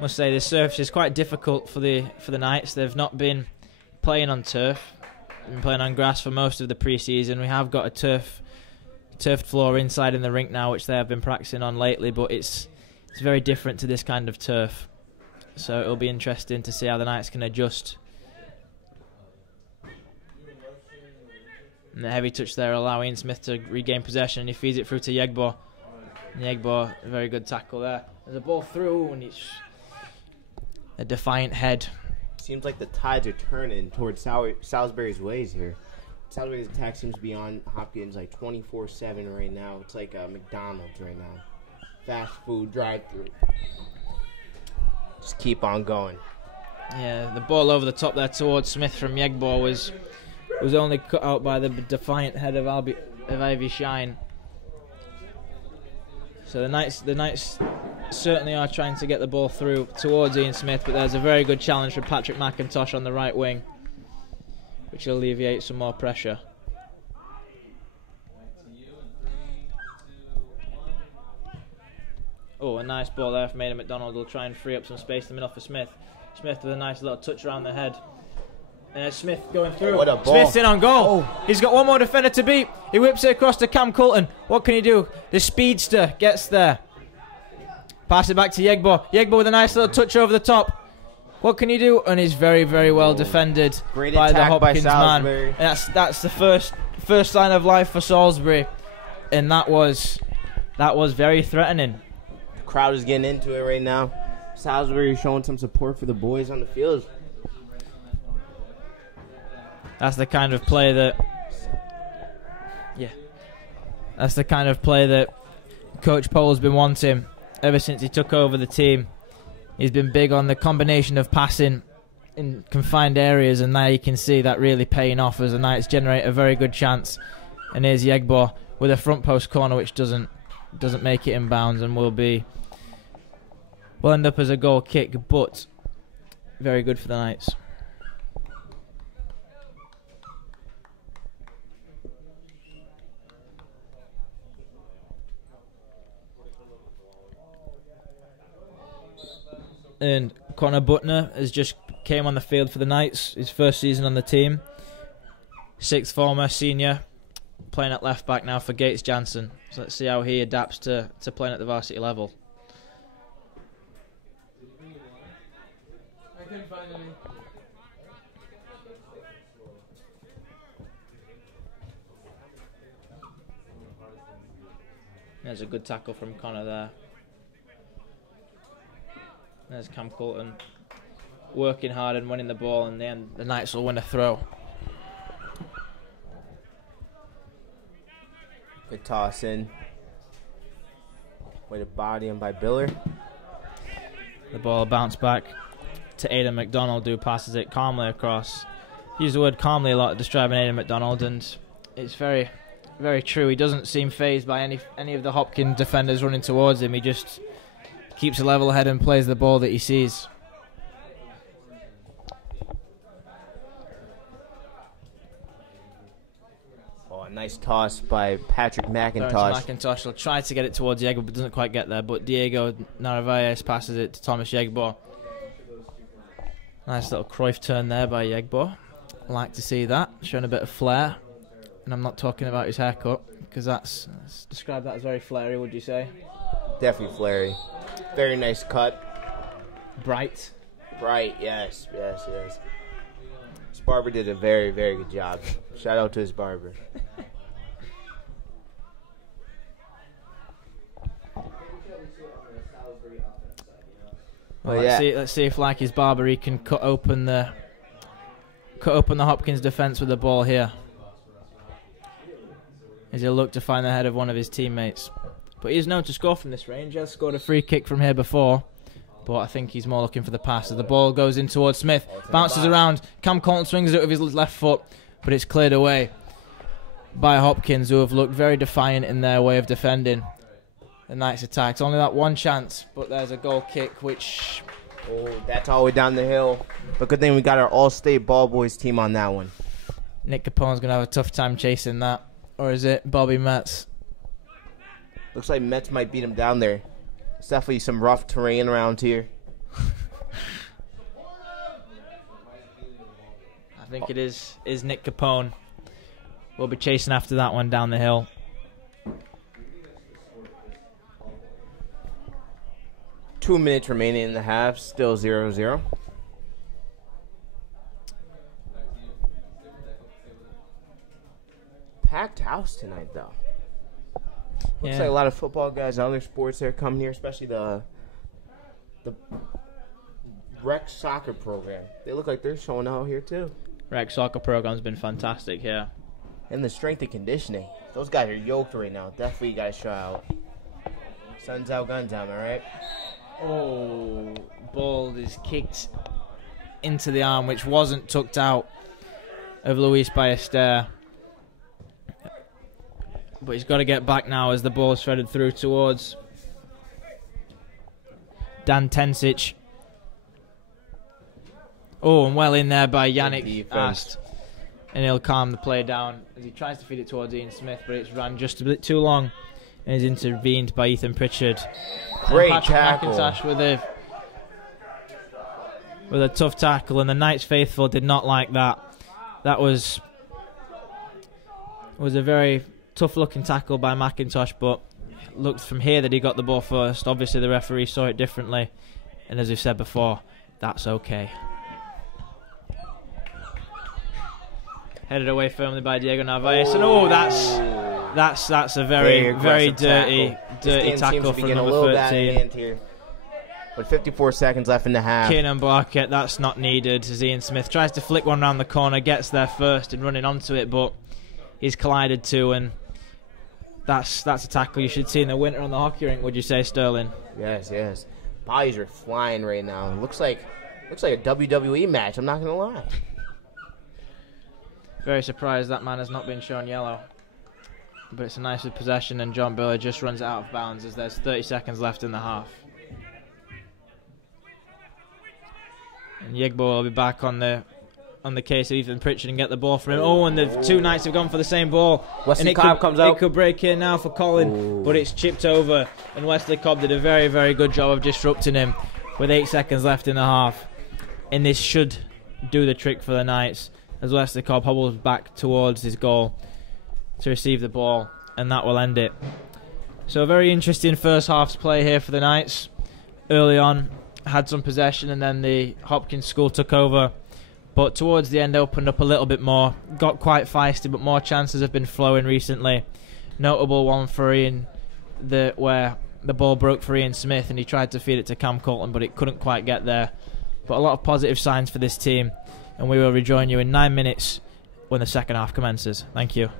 Must say this surface is quite difficult for the Knights. They've not been playing on turf. They've been playing on grass for most of the pre-season. We have got a turfed floor inside in the rink now, which they have been practicing on lately, but it's very different to this kind of turf. So it'll be interesting to see how the Knights can adjust. And the heavy touch there allowing Smith to regain possession, and he feeds it through to Yegbo. And Yegbo, a very good tackle there. There's a ball through, and it's a defiant head. Seems like the tides are turning towards Salisbury's ways here. Salisbury's attack seems to be on Hopkins like 24/7 right now. It's like McDonald's right now. Fast food drive-through. Just keep on going. Yeah, the ball over the top there towards Smith from Yegbo was only cut out by the defiant head of Ivy Shine. So the Knights certainly are trying to get the ball through towards Ian Smith, but there's a very good challenge from Patrick McIntosh on the right wing, which will alleviate some more pressure. Oh, a nice ball there from Aidan McDonald. Will try and free up some space in the middle for Smith. Smith with a nice little touch around the head. And Smith going through. What a ball. Smith's in on goal. Oh. He's got one more defender to beat. He whips it across to Cam Coulton. What can he do? The speedster gets there. Pass it back to Yegbo. Yegbo with a nice little touch over the top. What can he do? And he's very, very well defended by the Hopkins man. And that's the first sign of life for Salisbury. And that was very threatening. The crowd is getting into it right now. Salisbury is showing some support for the boys on the field. That's the kind of play that Coach Pole's been wanting ever since he took over the team. He's been big on the combination of passing in confined areas, and now you can see that really paying off as the Knights generate a very good chance. And here's Yegbo with a front post corner which doesn't make it inbounds and will end up as a goal kick, but very good for the Knights. And Connor Butner has just came on the field for the Knights, his first season on the team. Sixth former senior, playing at left back now for Gates Jansen. So let's see how he adapts to playing at the varsity level. I couldn't find any. There's a good tackle from Connor there. There's Cam Colton working hard and winning the ball, and then the Knights will win a throw. Good toss in. Way to body him by Biller. The ball bounced back to Aidan McDonald, who passes it calmly across. Use the word calmly a lot describing Aidan McDonald, and it's very, very true. He doesn't seem fazed by any of the Hopkins defenders running towards him. He just keeps a level head and plays the ball that he sees. Oh, a nice toss by Patrick McIntosh. McIntosh will try to get it towards Yegbo, but doesn't quite get there. But Diego Narvaez passes it to Thomas Yegbo. Nice little Cruyff turn there by Yegbo. Like to see that, showing a bit of flair. And I'm not talking about his haircut, because let's describe that as very flary, would you say? Definitely flary. Very nice cut. Bright. Bright, yes. His barber did a very, very good job. Shout out to his barber. Well, let's see if, like his barber, he can cut open the Hopkins defence with the ball here. As he'll look to find the head of one of his teammates. But he's known to score from this range. He has scored a free kick from here before. But I think he's more looking for the pass. As the ball goes in towards Smith. Bounces around. Cam Colton swings it with his left foot. But it's cleared away by Hopkins, who have looked very defiant in their way of defending the Knights' attacks. Only that one chance. But there's a goal kick, which... Oh, that's all the way down the hill. But good thing we got our all-state ball boys team on that one. Nick Capone's going to have a tough time chasing that. Or is it Bobby Metz? Looks like Mets might beat him down there. It's definitely some rough terrain around here. I think it is Nick Capone. We'll be chasing after that one down the hill. Two minutes remaining in the half. Still 0-0. Packed house tonight, though. Looks like a lot of football guys and other sports are coming here, especially the rec soccer program. They look like they're showing out here too. Rec soccer program's been fantastic here. And the strength and conditioning. Those guys are yoked right now. Definitely guys show out. Sun's out, guns down, alright? Oh, ball is kicked into the arm, which wasn't tucked out of Luis Ballester. But he's got to get back now as the ball is threaded through towards Dan Tensic. Oh, and well in there by Yannick Ast. And he'll calm the play down as he tries to feed it towards Ian Smith, but it's ran just a bit too long and is intervened by Ethan Pritchard. Great and Patrick tackle. McIntosh with a tough tackle, and the Knights faithful did not like that. That was a very tough-looking tackle by McIntosh, but looked from here that he got the ball first. Obviously, the referee saw it differently, and as we've said before, that's okay. Headed away firmly by Diego Narvaez, and that's a very dirty tackle from number 13. Here. With 54 seconds left in the half. Keenan Barkett, that's not needed. As Ian Smith tries to flick one around the corner, gets there first and running onto it, but he's collided too, and that's a tackle you should see in the winter on the hockey rink, would you say, Sterling? Yes. Bodies are flying right now. Looks like Looks like a WWE match. I'm not gonna lie. Very surprised that man has not been shown yellow. But it's a nice possession, and John Biller just runs it out of bounds as there's 30 seconds left in the half. And Yigbo will be back on the case of Ethan Pritchard and get the ball from him. Oh, and the two Knights have gone for the same ball. Wesley Cobb comes out. It could break in now for Colin, but it's chipped over. And Wesley Cobb did a very, very good job of disrupting him with 8 seconds left in the half. And this should do the trick for the Knights as Wesley Cobb hobbles back towards his goal to receive the ball, and that will end it. So a very interesting first half's play here for the Knights. Early on, had some possession, and then the Hopkins school took over. But towards the end, opened up a little bit more. Got quite feisty, but more chances have been flowing recently. Notable one for Ian, where the ball broke for Ian Smith, and he tried to feed it to Cam Colton, but it couldn't quite get there. But a lot of positive signs for this team, and we will rejoin you in 9 minutes when the second half commences. Thank you.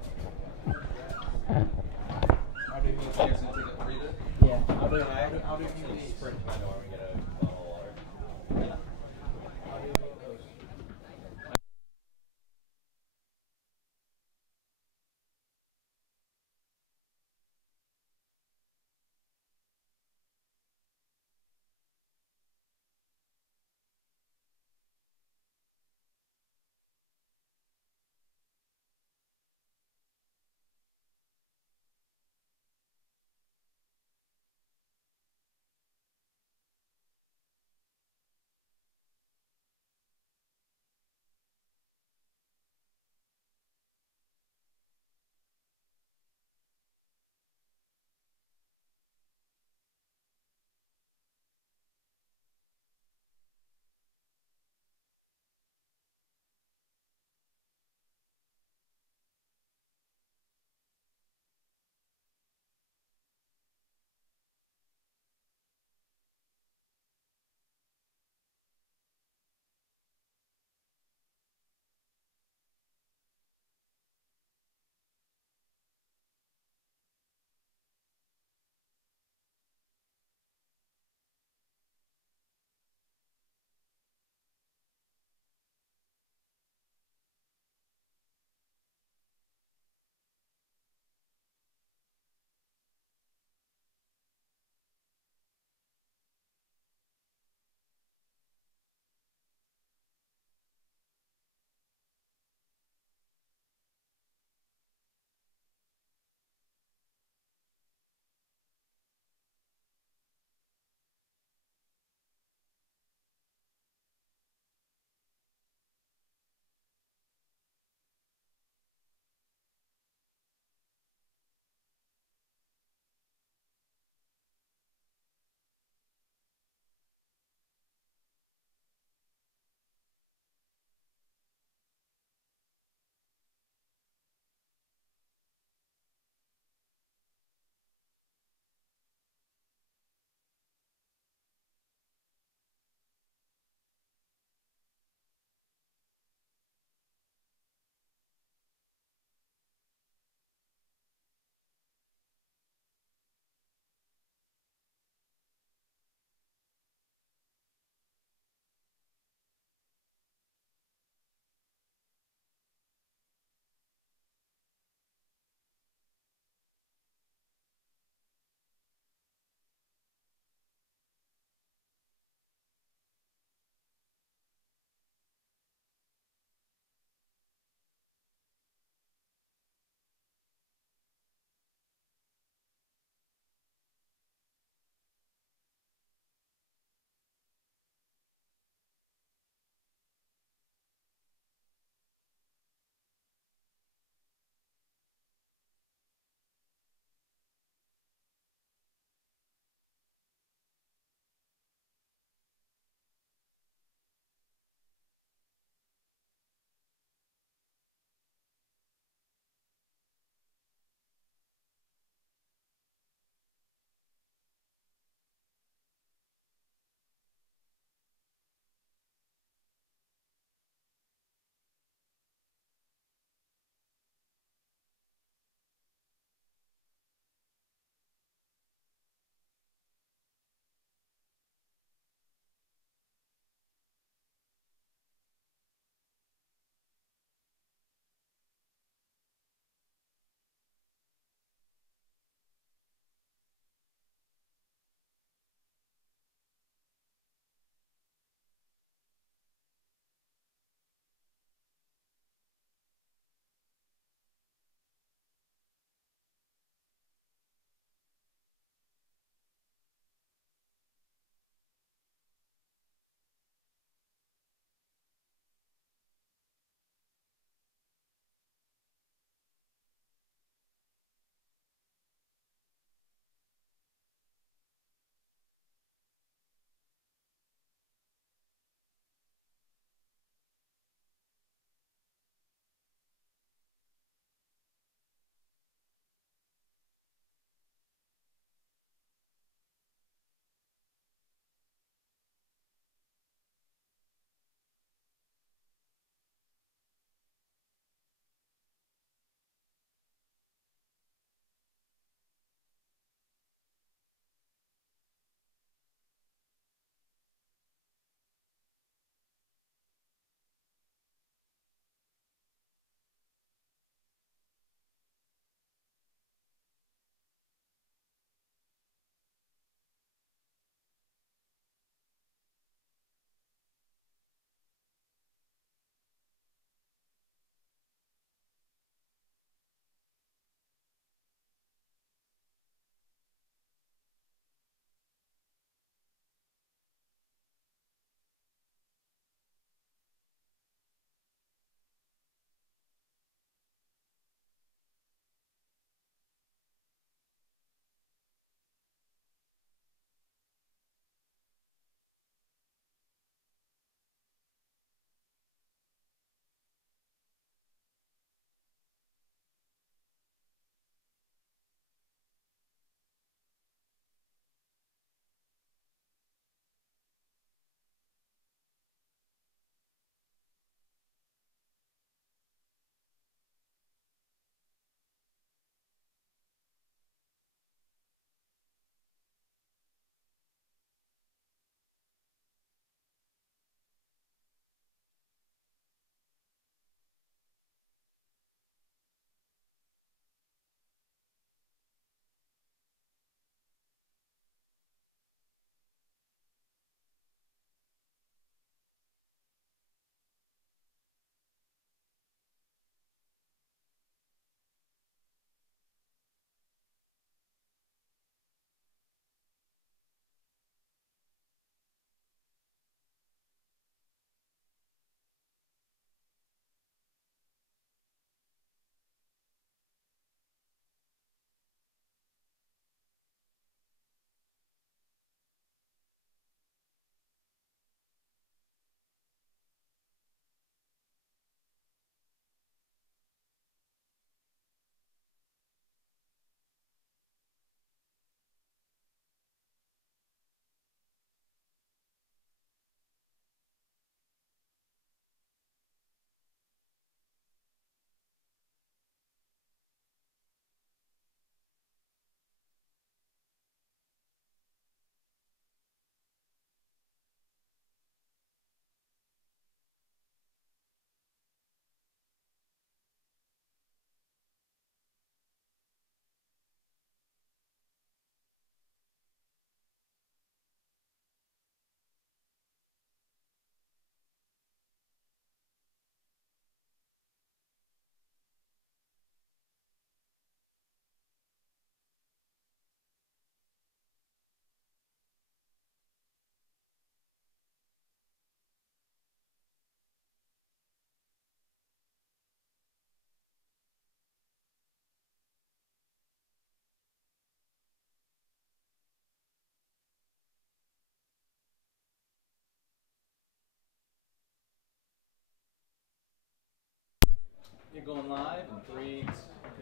You're going live in 3,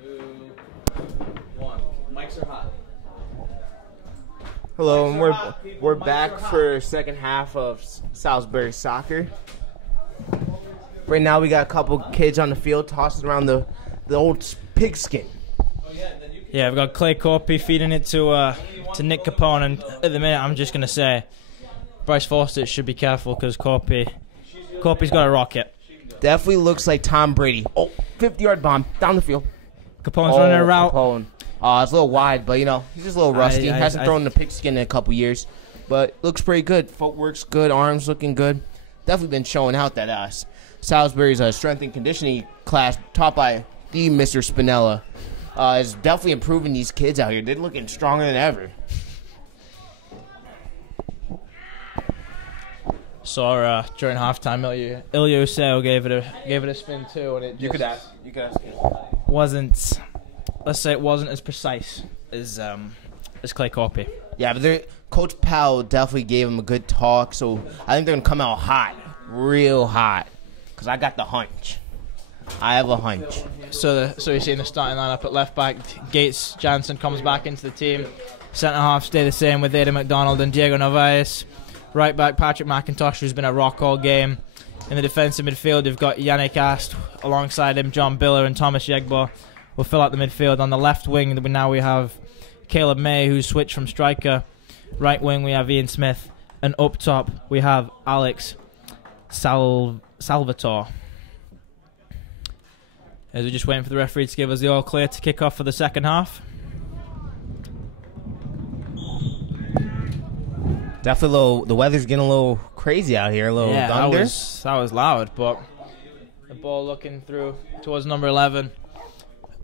2, 1. Mics are hot. Hello, and we're back for second half of Salisbury soccer. Right now, we got a couple kids on the field tossing around the old pigskin. Yeah, we've got Clay Corpy feeding it to Nick Capone, and at the minute, I'm just gonna say Bryce Fawcett should be careful because Corpy's got a rocket. Definitely looks like Tom Brady. Oh, 50-yard bomb down the field. Capone's running a route. Capone. It's a little wide, but, he's just a little rusty. Hasn't thrown the pigskin in a couple years, but looks pretty good. Footwork's good. Arms looking good. Definitely been showing out that Salisbury's strength and conditioning class taught by the Mr. Spinella is definitely improving these kids out here. They're looking stronger than ever. Saw during halftime, Ilya Useo gave it a spin too, and it just You could ask him. wasn't. Let's say it wasn't as precise as Clay Corpy. Yeah, but Coach Powell definitely gave him a good talk, so I think they're gonna come out hot, real hot, because I got the hunch. I have a hunch. So you're seeing the starting lineup at left back. Gates Jansen comes back into the team. Centre half stay the same with Aidan McDonald and Diego Narvaez. Right back Patrick McIntosh, who's been a rock all game. In the defensive midfield, you've got Yannick Ast alongside him, John Biller and Thomas Yegbo will fill out the midfield. On the left wing, now we have Caleb May, who's switched from striker. Right wing, we have Ian Smith. And up top, we have Alex Salvatore. As we're just waiting for the referee to give us the all clear to kick off for the second half. Definitely the weather's getting a little crazy out here, a little thunder. That was loud, but the ball looking through towards number 11.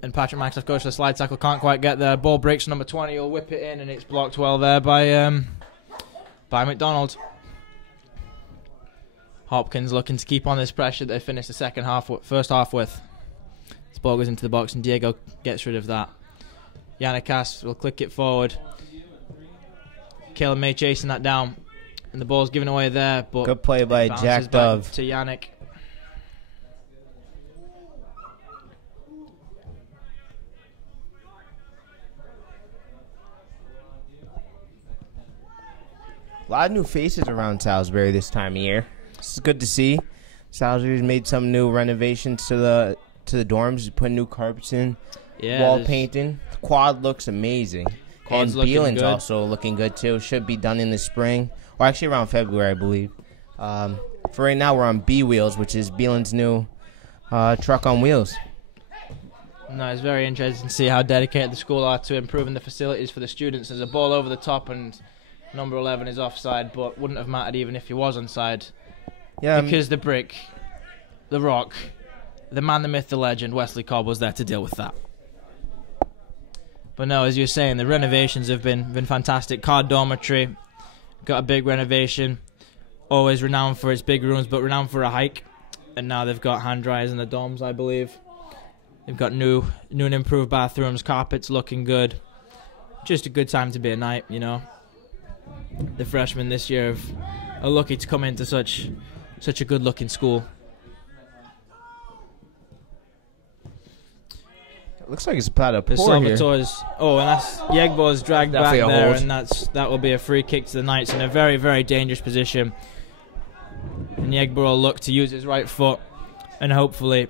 And Patrick McIntosh goes for the slide tackle, can't quite get there. Ball breaks number 20, he'll whip it in, and it's blocked well there by McDonald. Hopkins looking to keep on this pressure that they finished the first half with. This ball goes into the box, and Diego gets rid of that. Yannick Ast will click it forward. Caleb May chasing that down, and the ball's given away there. But good play by Jack Dove to Yannick. A lot of new faces around Salisbury this time of year. This is good to see. Salisbury's made some new renovations to the dorms, put new carpets in, wall painting. The quad looks amazing. And Beelan's also looking good too. Should be done in the spring, or actually around February, I believe. For right now, we're on B Wheels, which is Beelan's new truck on wheels. No, it's very interesting to see how dedicated the school are to improving the facilities for the students. There's a ball over the top, and number 11 is offside, but wouldn't have mattered even if he was onside. Yeah, because the brick, the rock, the man, the myth, the legend, Wesley Cobb was there to deal with that. But no, as you're saying, the renovations have been fantastic. Card dormitory got a big renovation. Always renowned for its big rooms, but renowned for a hike. And now they've got hand dryers in the dorms, I believe. They've got new and improved bathrooms, carpets looking good. Just a good time to be a Knight, The freshmen this year are lucky to come into such a good-looking school. Looks like it's about a pour Salvatore's here. Oh, and that's Yegbo's dragged back there, and that will be a free kick to the Knights in a very, very dangerous position. And Yegbo will look to use his right foot and hopefully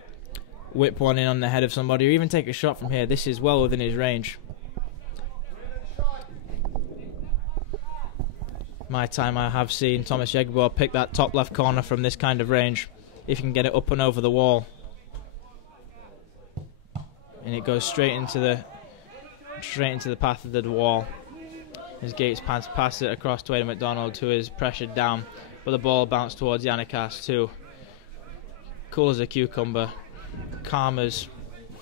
whip one in on the head of somebody, or even take a shot from here. This is well within his range. My time, I have seen Thomas Yegbo pick that top left corner from this kind of range, if he can get it up and over the wall. And it goes straight into the path of the wall. As Gates pass it across to Aidan McDonald, who is pressured down, but the ball bounced towards Yannick Ast too. Cool as a cucumber, calm as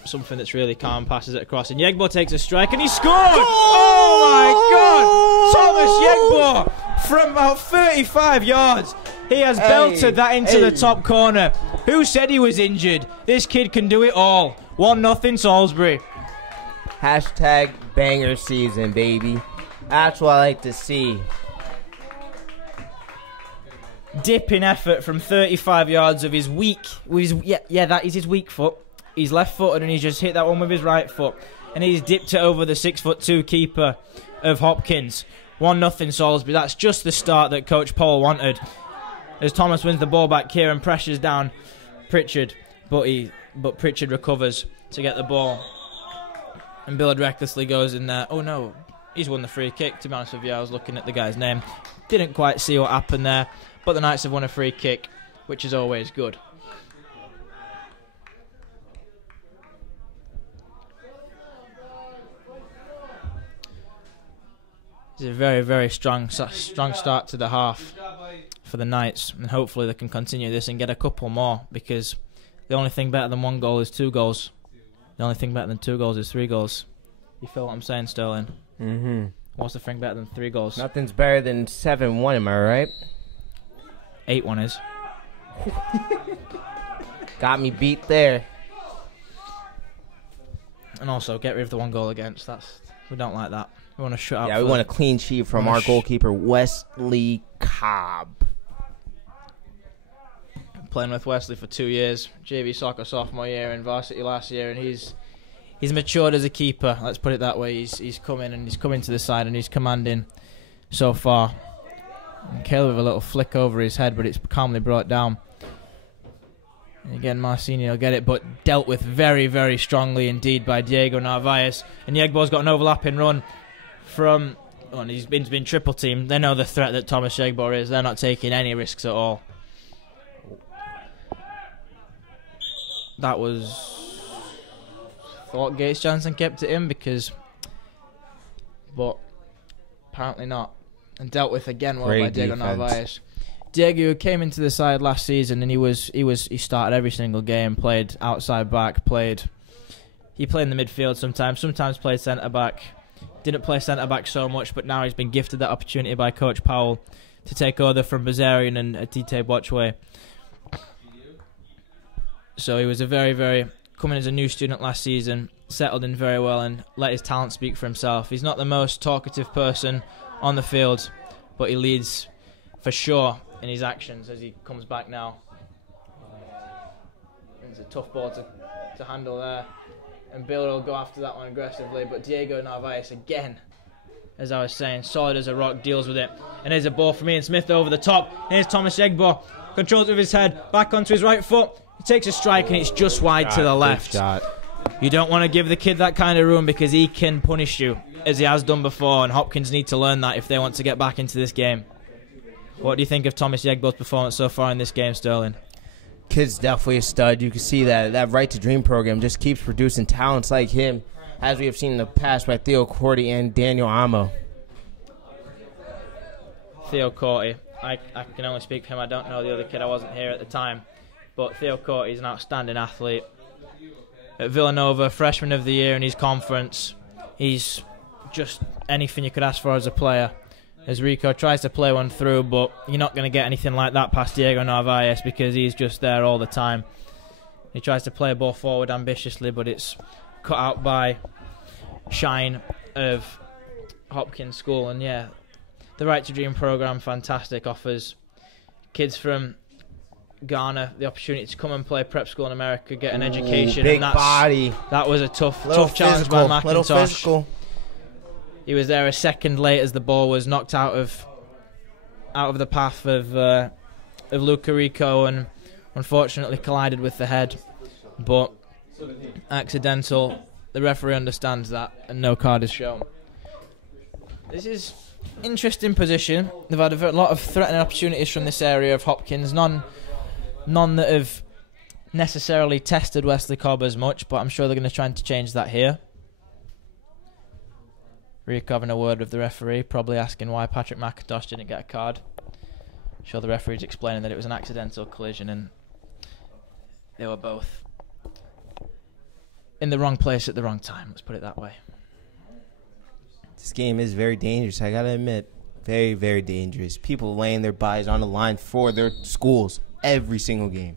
something that's really calm, passes it across, and Yegbo takes a strike, and he scored! Oh my God! Thomas Yegbo from about 35 yards. He has belted that into the top corner. Who said he was injured? This kid can do it all. 1-0 Salisbury. Hashtag banger season, baby. That's what I like to see. Dipping effort from 35 yards of his weak, that is his weak foot. he's left-footed and he's just hit that one with his right foot. And he's dipped it over the 6'2" keeper of Hopkins. 1-0 Salisbury. That's just the start that Coach Powell wanted. As Thomas wins the ball back here and pressures down Pritchard, but Pritchard recovers to get the ball. And Billard recklessly goes in there. Oh no, he's won the free kick. To be honest with you, I was looking at the guy's name. Didn't quite see what happened there, but the Knights have won a free kick, which is always good. It's a very, very strong start to the half for the Knights, and hopefully they can continue this and get a couple more, because the only thing better than 1 goal is 2 goals. The only thing better than 2 goals is 3 goals. You feel what I'm saying, Sterling? Mm-hmm. What's the thing better than 3 goals? Nothing's better than 7-1, am I right? 8-1 is. Got me beat there. And also, get rid of the 1 goal against. We don't like that. We want to shut out. Yeah, we want a clean sheet from our goalkeeper, Wesley Cobb. Playing with Wesley for 2 years. JV soccer sophomore year and varsity last year, and he's matured as a keeper. Let's put it that way. He's coming to the side and he's commanding so far. And Caleb with a little flick over his head, but it's calmly brought down. And again, Marcini will get it, but dealt with very, very strongly indeed by Diego Narvaez. And Yegbo's got an overlapping run from... Oh, and he's been triple teamed. They know the threat that Thomas Yegbo is. They're not taking any risks at all. That was... Thought Gates Johnson kept it in but apparently not. And dealt with again well by Diego Narvaez. Diego came into the side last season and he started every single game, played outside back, he played in the midfield sometimes played centre back. Didn't play centre back so much, but now he's been gifted that opportunity by Coach Powell to take over from Bazarian and Atite Botchway. So he was a very, very coming as a new student last season, settled in very well and let his talent speak for himself. He's not the most talkative person on the field, but he leads for sure in his actions as he comes back now. It's a tough ball to handle there, and Bill will go after that one aggressively, but Diego Narvaez again, as I was saying, solid as a rock, deals with it. And here's a ball from Ian Smith over the top. Here's Thomas Yegbo, controls it with his head, back onto his right foot. He takes a strike and it's just wide to the left. You don't want to give the kid that kind of room because he can punish you, as he has done before, and Hopkins need to learn that if they want to get back into this game. What do you think of Thomas Yegbo's performance so far in this game, Sterling? Kid's definitely a stud. You can see that Right to Dream program just keeps producing talents like him, as we have seen in the past by Theo Cordy and Daniel Amo. Theo Cordy, I can only speak for him. I don't know the other kid. I wasn't here at the time. But Theo Cordy is an outstanding athlete. At Villanova, freshman of the year in his conference. He's just anything you could ask for as a player. As Rico tries to play one through, but you're not going to get anything like that past Diego Narvaez because he's just there all the time. He tries to play a ball forward ambitiously, but it's cut out by Shine of Hopkins School. And yeah, the Right to Dream program, fantastic, offers kids from Ghana the opportunity to come and play prep school in America, get an education. Big and body. That was a tough challenge physical, by McIntosh. Little physical. He was there a second late as the ball was knocked out of the path of Luca Rico and unfortunately collided with the head. But accidental. The referee understands that and no card is shown. This is interesting position. They've had a lot of threatening opportunities from this area of Hopkins. None that have necessarily tested Wesley Cobb as much, but I'm sure they're going to try to change that here. Rico having a word with the referee, probably asking why Patrick McIntosh didn't get a card. I'm sure the referee's explaining that it was an accidental collision and they were both in the wrong place at the wrong time, let's put it that way. This game is very dangerous, I gotta admit. Very, very dangerous. People laying their bodies on the line for their schools every single game.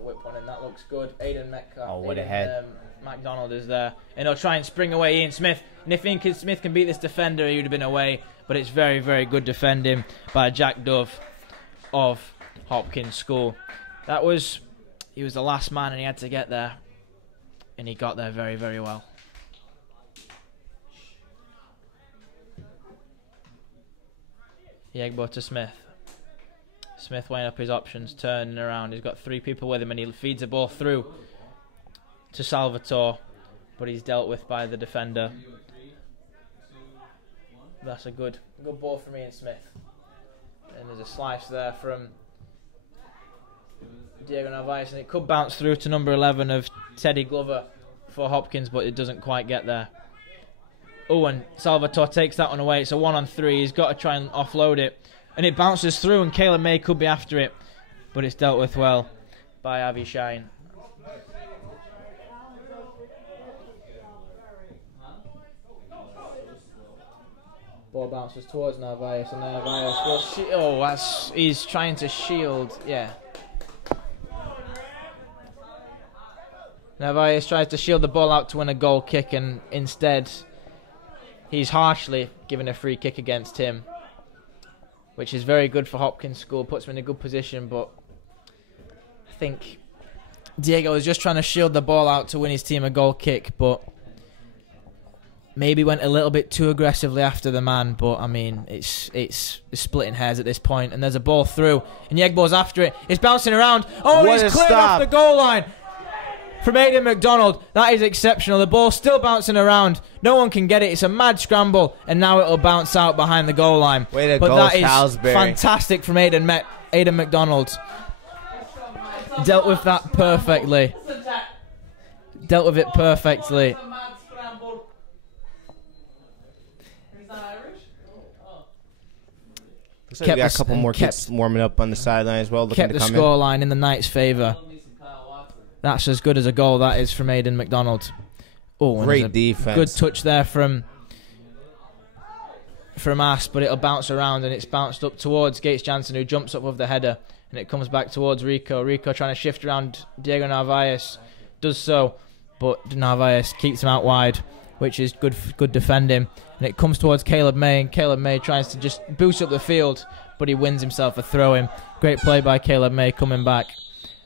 Whip one, and that looks good. Aiden Metcalf. Oh, what a head. McDonald is there. And he'll try and spring away Ian Smith. And if Ian Smith can beat this defender, he would have been away. But it's very, very good defending by Jack Dove of Hopkins School. He was the last man and he had to get there. and he got there very, very well. Yegbo to Smith. Smith weighing up his options, turning around. He's got 3 people with him, and he feeds the ball through to Salvatore, but he's dealt with by the defender. That's a good ball from Ian Smith. And there's a slice there from Diego Narvaez, and it could bounce through to number 11 of Teddy Glover for Hopkins, but it doesn't quite get there. Oh, and Salvatore takes that one away. It's a 1-on-3. He's got to try and offload it. And it bounces through, and Caleb May could be after it, but it's dealt with well by Avi Shine. Ball bounces towards Narvaez, and Narvaez will he's trying to shield, yeah. Narvaez tries to shield the ball out to win a goal kick, and instead he's harshly given a free kick against him, which is very good for Hopkins School, puts him in a good position, but I think Diego was just trying to shield the ball out to win his team a goal kick, but maybe went a little bit too aggressively after the man. But I mean, it's splitting hairs at this point, and there's a ball through, and Yegbo's after it. It's bouncing around. Oh, and he's cleared off the goal line from Aidan McDonald. That is exceptional. The ball's still bouncing around. No one can get it. It's a mad scramble, and now it'll bounce out behind the goal line. Way to but go, that is Salisbury. fantastic from Aidan McDonald. Dealt with that perfectly. Dealt with it perfectly. Looks like we got a couple more kids warming up on the sideline as well. Kept the scoreline in the Knights' favour. That's as good as a goal that is from Aidan McDonald. Oh, great defense. Good touch there from Asp, but it'll bounce around, and it's bounced up towards Gates Jansen, who jumps up with the header, and it comes back towards Rico. Rico trying to shift around Diego Narvaez, does so, but Narvaez keeps him out wide, which is good defending. And it comes towards Caleb May, and Caleb May tries to just boost up the field, but he wins himself a throw-in. Great play by Caleb May coming back.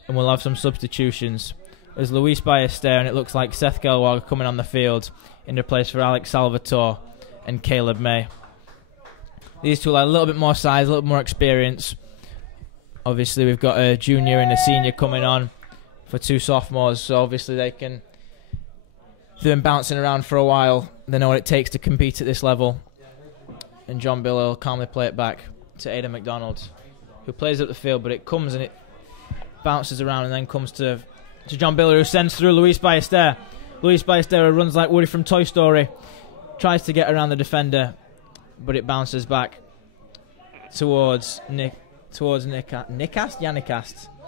And we'll have some substitutions. There's Luis Ballester, and it looks like Seth Gelwag coming on the field in the place for Alex Salvatore and Caleb May. These two are a little bit more size, a little bit more experience. Obviously, we've got a junior and a senior coming on for 2 sophomores, so obviously they've been bouncing around for a while. They know what it takes to compete at this level. And John Bill will calmly play it back to Aidan McDonald, who plays up the field, but it comes and it bounces around and then comes to John Biller, who sends through Luis Ballester. Luis Ballester runs like Woody from Toy Story. Tries to get around the defender, but it bounces back towards Yanikast.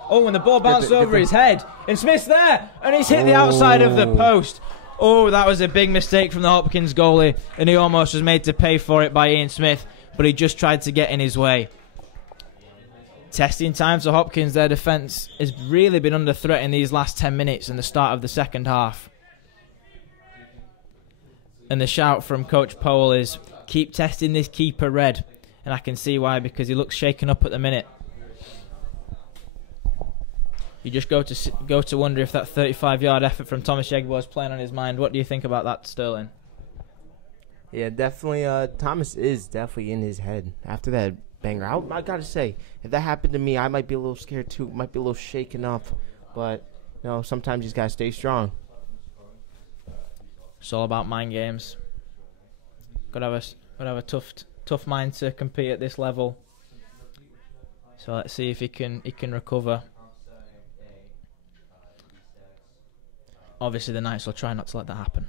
Oh, and the ball bounces over his head. And Smith's there, and he's hit the outside of the post. Oh, that was a big mistake from the Hopkins goalie, and he almost was made to pay for it by Ian Smith, but he just tried to get in his way. Testing times for Hopkins. Their defence has really been under threat in these last 10 minutes in the start of the second half. And the shout from Coach Powell is, keep testing this keeper red. And I can see why, because he looks shaken up at the minute. You just go to wonder if that 35-yard effort from Thomas Yegbo is playing on his mind. What do you think about that, Sterling? Yeah, definitely. Thomas is definitely in his head after that banger. I gotta say, if that happened to me, I might be a little scared too. Might be a little shaken up, but sometimes you just gotta stay strong. It's all about mind games. Gotta have a tough mind to compete at this level. So let's see if he can recover. Obviously, the Knights will try not to let that happen.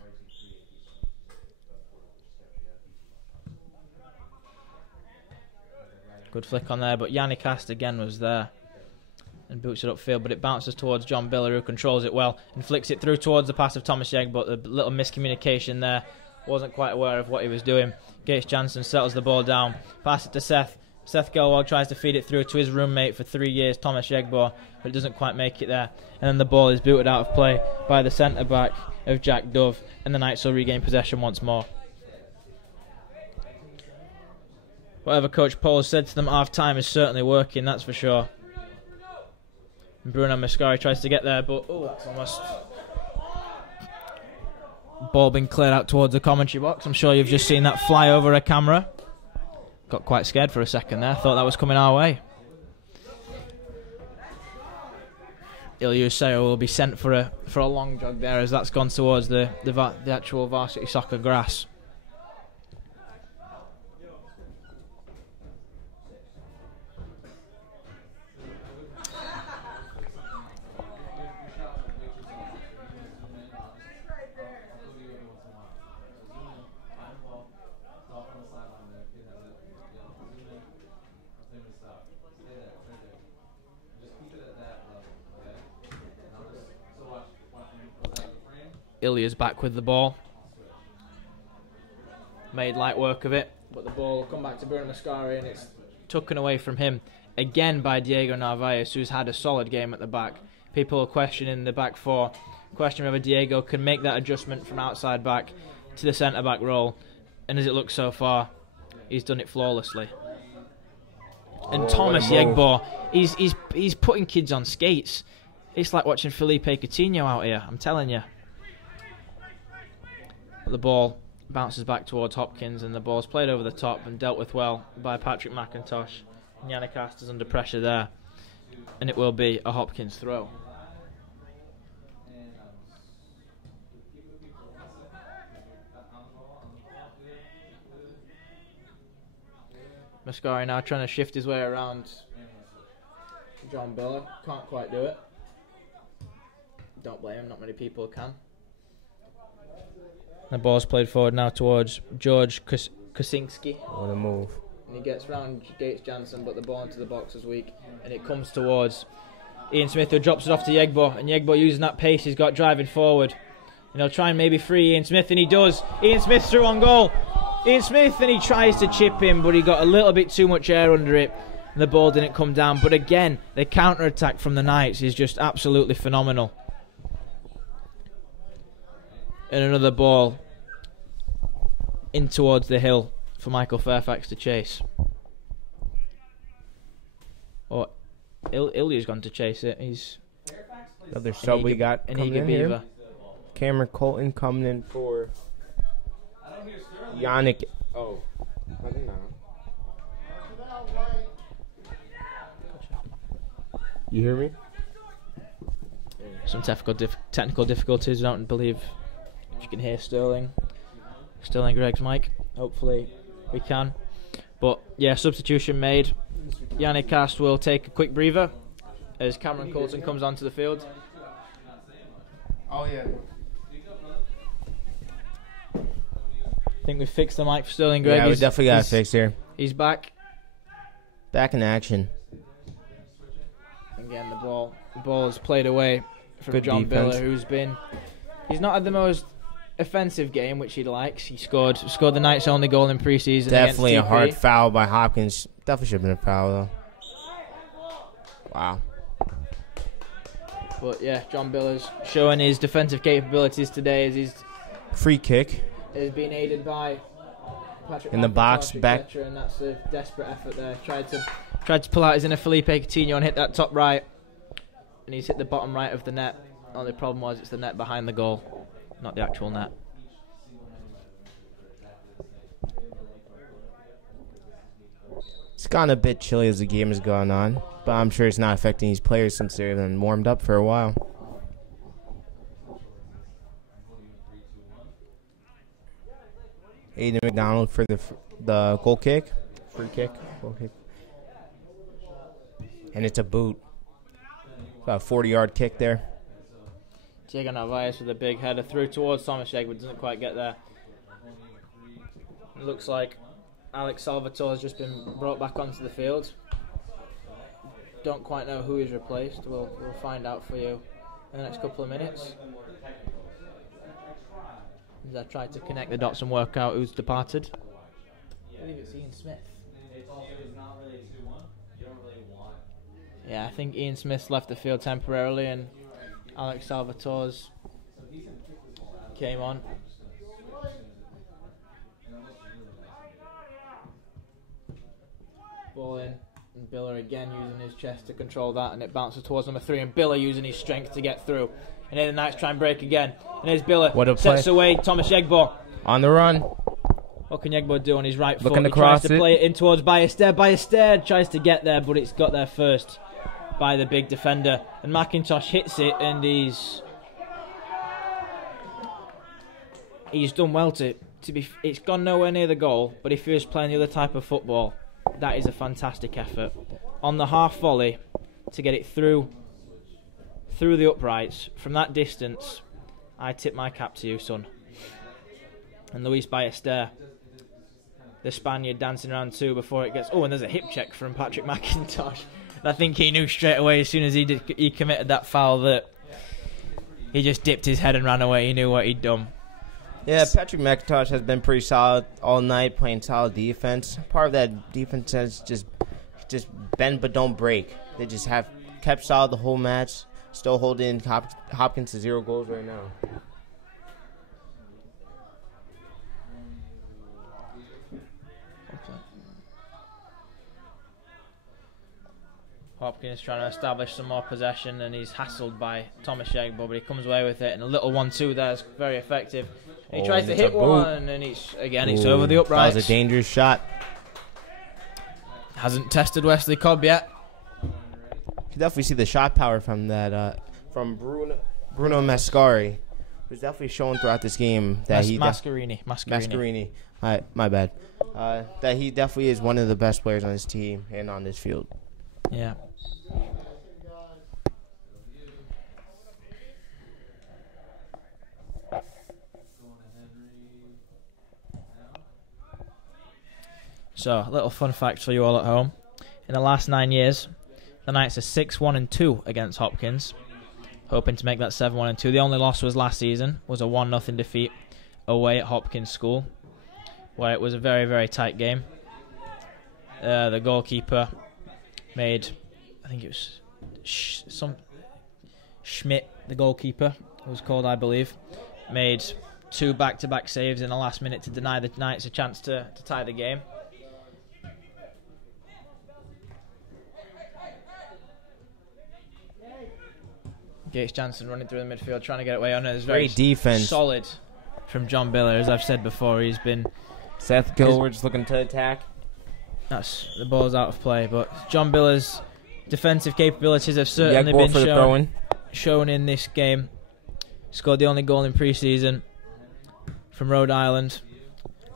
Good flick on there, but Yanikast again was there and boots it upfield, but it bounces towards John Biller, who controls it well and flicks it through towards the pass of Thomas Yegg, but a little miscommunication there. Wasn't quite aware of what he was doing. Gates Jansen settles the ball down, pass it to Seth. Seth Gelwag tries to feed it through to his roommate for 3 years, Thomas Yegbo, but it doesn't quite make it there. And then the ball is booted out of play by the centre-back of Jack Dove, and the Knights will regain possession once more. Whatever Coach Paul said to them at half-time is certainly working, that's for sure. And Bruno Mascari tries to get there, but that's almost Ball being cleared out towards the commentary box. I'm sure you've just seen that fly over a camera. Got quite scared for a second there. Thought that was coming our way. Ilyuseo will be sent for a long jog there, as that's gone towards the actual varsity soccer grass. Ilya's back with the ball. Made light work of it, but the ball will come back to Bruno Mascari, and it's taken away from him again by Diego Narvaez, who's had a solid game at the back. People are questioning the back four, questioning whether Diego can make that adjustment from outside back to the centre back role, and as it looks so far, he's done it flawlessly. And Thomas Yegbo, he's putting kids on skates. It's like watching Felipe Coutinho out here, I'm telling you. The ball bounces back towards Hopkins, and the ball's played over the top and dealt with well by Patrick McIntosh. And Yannick Astor's under pressure there, and it will be a Hopkins throw. Mascari now trying to shift his way around John Biller. Can't quite do it. Don't blame him, not many people can. The ball's played forward now towards George Kosinski. What a move. And he gets round Gates Jansen, but the ball into the box is weak. And it comes towards Ian Smith, who drops it off to Yegbo. And Yegbo, using that pace he's got driving forward, and he'll try and maybe free Ian Smith, and he does. Ian Smith's through on goal. Ian Smith, and he tries to chip him, but he got a little bit too much air under it, and the ball didn't come down. But again, the counter-attack from the Knights is just absolutely phenomenal. And another ball in towards the hill for Michael Fairfax to chase. Or Ilya's gone to chase it. He's another sub we got coming in here. Cameron Colton coming in for Yannick. Oh, I think not. You hear me? Some technical difficulties. I don't believe if you can hear Sterling Gregg's mic. Hopefully we can. But yeah, substitution made. Yannick Cast will take a quick breather as Cameron Colton comes onto the field. Oh yeah. I think we've fixed the mic for Sterling Gregg. Yeah, we definitely got it fixed here. He's back. Back in action. Again, the ball is played away from Good John defense. Biller, he's not had the most offensive game, which he likes. He scored the Knights' only goal in pre-season. Definitely a against TP. hard foul by Hopkins. Definitely should have been a foul though. Wow. But yeah, John Biller's showing his defensive capabilities today, as he's Free kick. is being aided by Patrick In the box, McIntosh, back. etc., and that's a desperate effort there. Tried to pull out his inner Felipe Coutinho and hit that top right, and he's hit the bottom right of the net. Only problem was it's the net behind the goal, not the actual net. It's gotten a bit chilly as the game has gone on, but I'm sure it's not affecting these players since they've been warmed up for a while. Aiden McDonald for the goal kick. Free kick. Goal kick. And it's a boot. About a 40-yard kick there. Diego Narvaez with a big header through towards Thomas Yegg, but doesn't quite get there. It looks like Alex Salvatore has just been brought back onto the field. Don't quite know who he's replaced. We'll find out for you in the next couple of minutes. As I try to connect the dots and work out who's departed. I believe it's Ian Smith. Yeah, I think Ian Smith's left the field temporarily, and Alex Salvatore's came on. Ball in, and Biller again using his chest to control that, and it bounces towards number 3, and Biller using his strength to get through. And here the Knights try and break again. And here's Biller. What a Sets play. away Thomas Yegbo. On the run. What can Yegbo do on his right foot? Looking to He tries cross to it. play it in towards Bayester. Bayester tries to get there, but it's got there first by the big defender. And McIntosh hits it, and he's done well to be. It's gone nowhere near the goal, but if he was playing the other type of football, that is a fantastic effort. On the half volley, to get it through the uprights from that distance, I tip my cap to you, son. And Luis Ballester, the Spaniard, dancing around too before it gets. Oh, and there's a hip check from Patrick McIntosh. I think he knew straight away as soon as he committed that foul that he just dipped his head and ran away. He knew what he'd done. Yeah, Patrick McIntosh has been pretty solid all night, playing solid defense. Part of that defense is just bend but don't break. They just have kept solid the whole match. Still holding Hopkins to 0 goals right now. Hopkins trying to establish some more possession, and he's hassled by Thomas Yegbo, but he comes away with it, and a little 1-2 there is very effective. He tries to hit one, and it's over the uprights. That was a dangerous shot. Hasn't tested Wesley Cobb yet. You can definitely see the shot power from that from Bruno Mascari, who's definitely shown throughout this game that Mascarini. My bad. That he definitely is one of the best players on his team and on this field. Yeah. So, a little fun fact for you all at home. In the last 9 years, the Knights are 6-1-2 against Hopkins, hoping to make that 7-1-2. The only loss was last season, was a 1-0 defeat away at Hopkins School, where it was a very, very tight game. The goalkeeper made, I think it was Schmidt, the goalkeeper, was called, I believe, made 2 back-to-back saves in the last minute to deny the Knights a chance to tie the game. Gates Jansen running through the midfield, trying to get away on it. It's very defense. Solid from John Biller. As I've said before, he's been... Seth Gilward's looking to attack. The ball's out of play, but John Biller's defensive capabilities have certainly been shown in this game. Scored the only goal in pre-season from Rhode Island.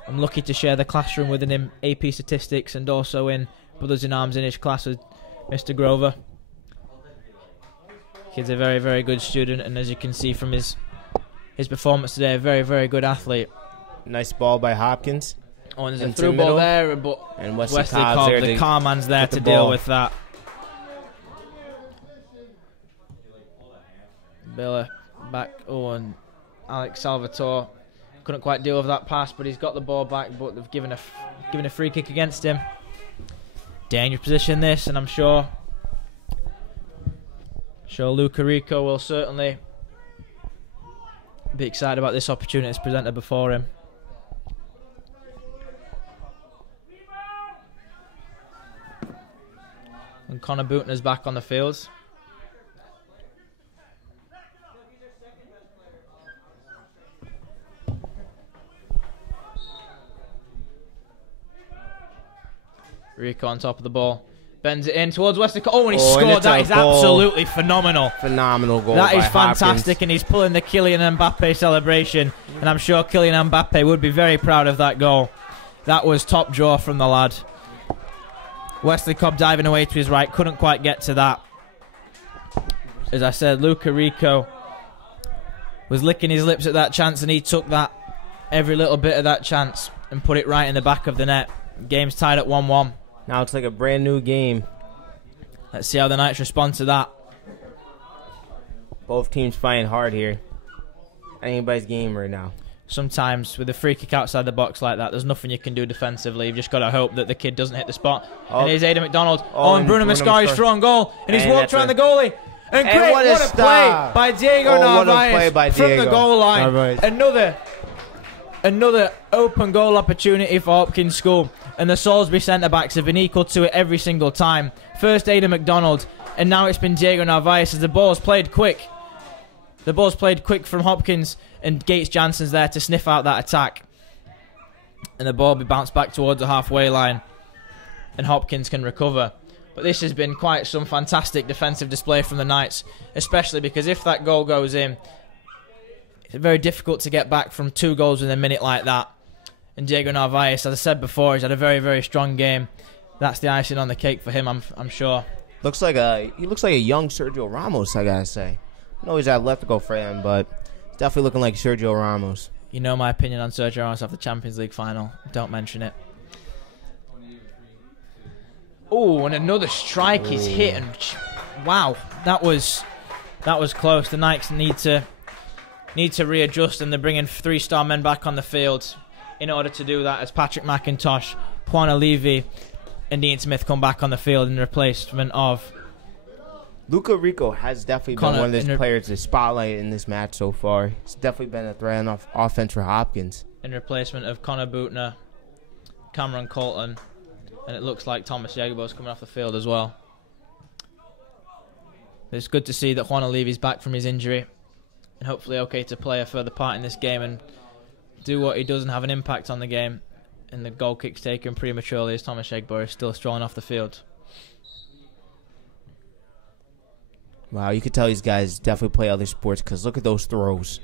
I'm lucky to share the classroom with him in AP Statistics and also in Brothers in Arms in his class with Mr. Grover. Kid's a very, very good student, and as you can see from his performance today, a very, very good athlete. Nice ball by Hopkins. Oh, and there's a through ball there, but and Wesley Cobb, the car man's there to deal with that. Biller back. Oh, and Alex Salvatore couldn't quite deal with that pass, but he's got the ball back. But they've given a free kick against him. Dangerous position this, and I'm sure Luca Rico will certainly be excited about this opportunity that's presented before him. And Connor Bootner's back on the fields. Rico on top of the ball. Bends it in towards Wesley. Oh, and he scored. That is absolutely phenomenal. Phenomenal goal. That is fantastic, Hopkins. And he's pulling the Kylian Mbappe celebration. And I'm sure Kylian Mbappe would be very proud of that goal. That was top draw from the lad. Wesley Cobb diving away to his right. Couldn't quite get to that. As I said, Luca Rico was licking his lips at that chance, and he took that, every little bit of that chance, and put it right in the back of the net. Game's tied at 1-1. Now it's like a brand new game. Let's see how the Knights respond to that. Both teams fighting hard here. Anybody's game right now. Sometimes with a free kick outside the box like that, there's nothing you can do defensively. You've just got to hope that the kid doesn't hit the spot. And here's Aidan McDonald. And Bruno Mascari's strong goal. And he's walked around the goalie. And great, what a play by Diego Narvaez from the goal line. Another open goal opportunity for Hopkins School. And the Salisbury centre-backs have been equal to it every single time. First Aidan McDonald, and now it's been Diego Narvaez as the ball's played quick. The ball's played quick from Hopkins, and Gates Jansen's there to sniff out that attack. And the ball will be bounced back towards the halfway line, and Hopkins can recover. But this has been quite some fantastic defensive display from the Knights, especially because if that goal goes in, it's very difficult to get back from 2 goals in a minute like that. And Diego Narvaez, as I said before, he's had a very, very strong game. That's the icing on the cake for him, I'm sure. He looks like a young Sergio Ramos, I gotta say. I know he's had left to go for him, but he's definitely looking like Sergio Ramos. You know my opinion on Sergio Ramos after the Champions League final. Don't mention it. Oh, and another strike is hit, and wow, that was close. The Knights need to readjust, and they're bringing 3-star men back on the field in order to do that, as Patrick McIntosh, Juan Levy, and Ian Smith come back on the field in replacement of Luca Rico. Has definitely been one of the players to spotlight in this match so far. He's definitely been a threat on offense for Hopkins. In replacement of Connor Bootner, Cameron Colton, and it looks like Thomas Jagerbo's coming off the field as well. It's good to see that Juan Levy's back from his injury and hopefully okay to play a further part in this game and do what he does and have an impact on the game. And the goal kick's taken prematurely as Thomas Jagerbo is still strolling off the field. Wow, you could tell these guys definitely play other sports because look at those throws.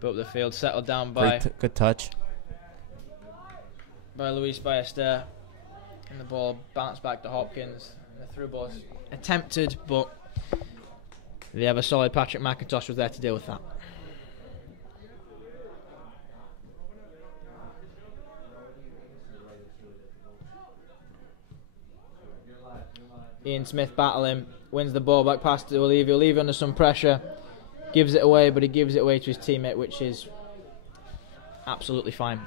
But the field settled down by good touch by Luis Ballester, and the ball bounced back to Hopkins. The through ball attempted, but the ever solid Patrick McIntosh was there to deal with that. Ian Smith battling, wins the ball back past to Olivia. Olivia under some pressure, gives it away, but he gives it away to his teammate, which is absolutely fine.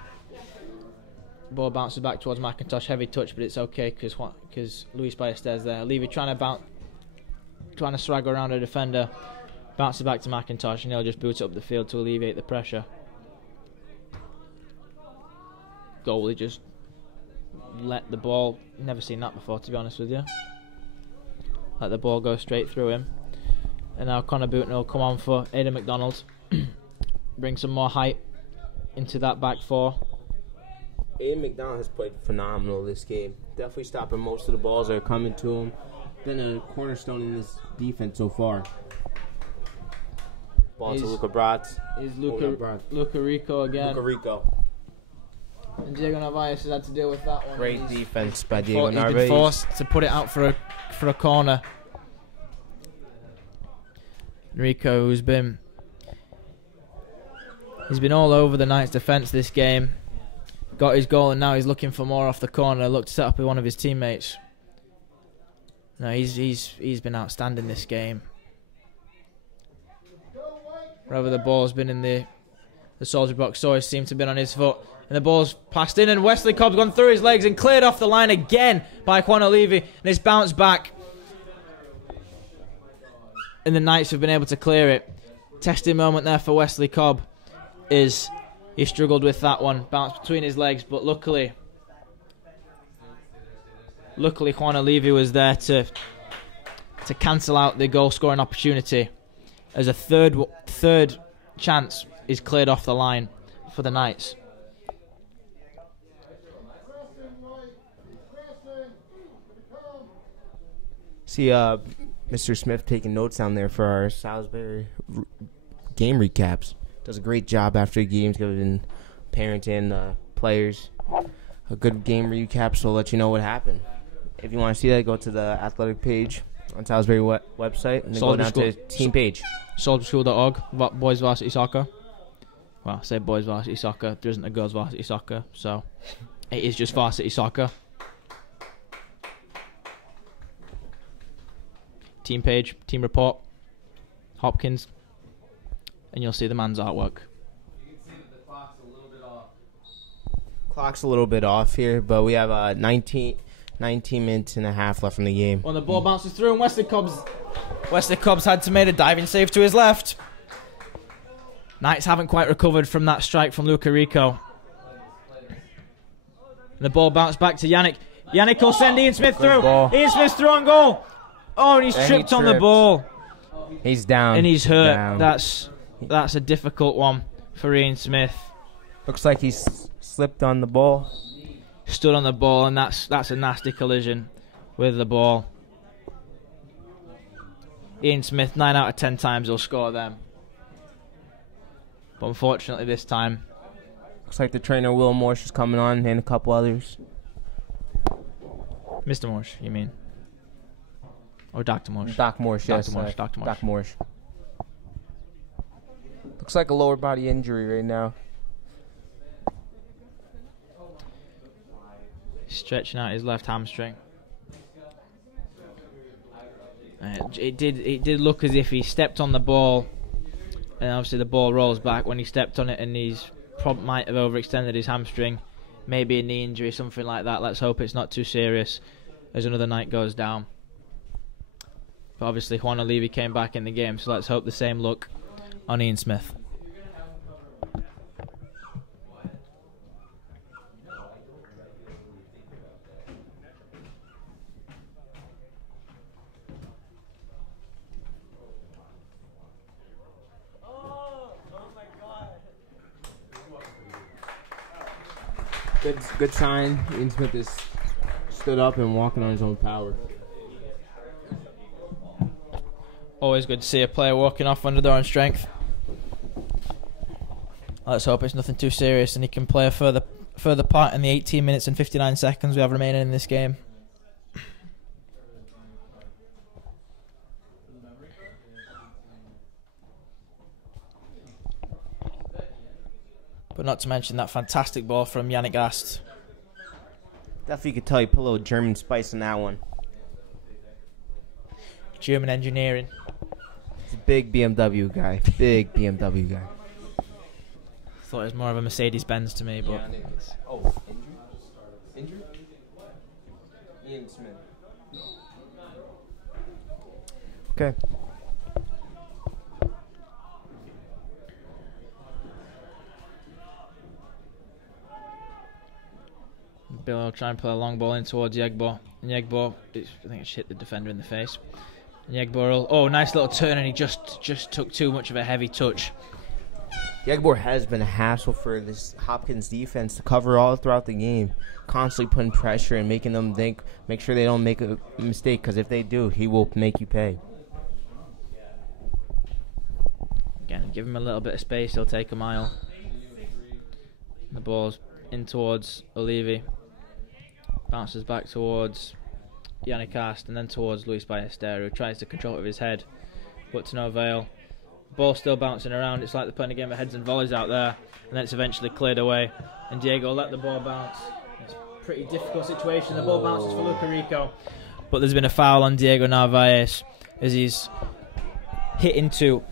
Ball bounces back towards McIntosh, heavy touch, but it's okay because Luis Balleste's there. Olivia trying to swagger around a defender, bounces back to McIntosh, and he'll just boot it up the field to alleviate the pressure. Goalie just let the ball, never seen that before to be honest with you. Let the ball go straight through him. And now Connor Bootner will come on for Aidan McDonald. Bring some more height into that back four. Aidan McDonald has played phenomenal this game. Definitely stopping most of the balls that are coming to him. Been a cornerstone in this defense so far. Ball to Luca Bratz. Is Luca Rico again. Luca Rico. And Diego Narvaez has had to deal with that one. Great defense by Diego Narvaez. He's been forced to put it out for a corner. Rico, he's been all over the Knights' defence this game. Got his goal, and now he's looking for more off the corner. Looked to set up with one of his teammates. No, he's been outstanding this game. Wherever the ball's been in the soldier box, always seemed to have been on his foot. And the ball's passed in, and Wesley Cobb's gone through his legs and cleared off the line again by Juan Levy. And it's bounced back. And the Knights have been able to clear it. Testing moment there for Wesley Cobb is he struggled with that one. Bounced between his legs, but luckily Juan Levy was there to cancel out the goal scoring opportunity as a third chance is cleared off the line for the Knights. See Mr. Smith taking notes down there for our Salisbury game recaps. Does a great job after the games, giving parents and players a good game recap, so let you know what happened. If you want to see that, go to the athletic page on Salisbury website and then go down to team page. Salisburyschool.org, boys varsity soccer. Well, I say boys varsity soccer. There isn't a girls varsity soccer, so it is just varsity soccer. Team page, team report, Hopkins, and you'll see the man's artwork. You can see that the clock's a little bit off. Clock's a little bit off here, but we have 19 minutes and a half left in the game. When the ball bounces through, and Wesley Cobbs had to make a diving save to his left. Knights haven't quite recovered from that strike from Luca Rico. And the ball bounced back to Yannick. Yannick will send Ian Smith through. ball. Ian Smith's through on goal. Oh, and he's And he tripped on the tripped. ball. He's down. And he's hurt. Down. That's a difficult one for Ian Smith. Looks like he's slipped on the ball. Stood on the ball, and that's a nasty collision with the ball. Ian Smith, 9 out of 10 times he'll score them. But unfortunately this time, Looks like the trainer Will Morse is coming on and a couple others. Mr. Morse, you mean? Or Dr. Morse? Doc Morse, yes. Dr. Morse, Dr. Morse. Doc Morse. Looks like a lower body injury right now. Stretching out his left hamstring. It did look as if he stepped on the ball, and obviously the ball rolls back when he stepped on it, and he's might have overextended his hamstring, maybe a knee injury, something like that. Let's hope it's not too serious as another night goes down. But obviously Juan Olivi came back in the game, so let's hope the same luck on Ian Smith. Good sign. Ian Smith is stood up and walking on his own power. Always good to see a player walking off under their own strength. Let's hope it's nothing too serious and he can play a further part in the 18 minutes and 59 seconds we have remaining in this game. But not to mention that fantastic ball from Yannick Ast. Definitely could tell you put a little German spice in that one. German engineering. He's a big BMW guy. Big BMW guy. Thought it was more of a Mercedes-Benz to me, but Oh, injured? Ian Smith. Okay. Bill will try and play a long ball in towards Yegbo. And Yegbo, I think it's hit the defender in the face. And Yegbo will, oh, nice little turn, and he just took too much of a heavy touch. Yegbor has been a hassle for this Hopkins defense to cover all throughout the game. Constantly putting pressure and making them think, make sure they don't make a mistake, because if they do, he will make you pay. Again, give him a little bit of space, he'll take a mile. The ball's in towards Olivi. Bounces back towards Yannick Ast and then towards Luis Ballester, who tries to control it with his head, but to no avail. Ball still bouncing around. It's like they're playing a game of heads and volleys out there, and then it's eventually cleared away. And Diego let the ball bounce. It's a pretty difficult situation. The ball bounces for Luca Rico, but there's been a foul on Diego Narvaez as he's hit into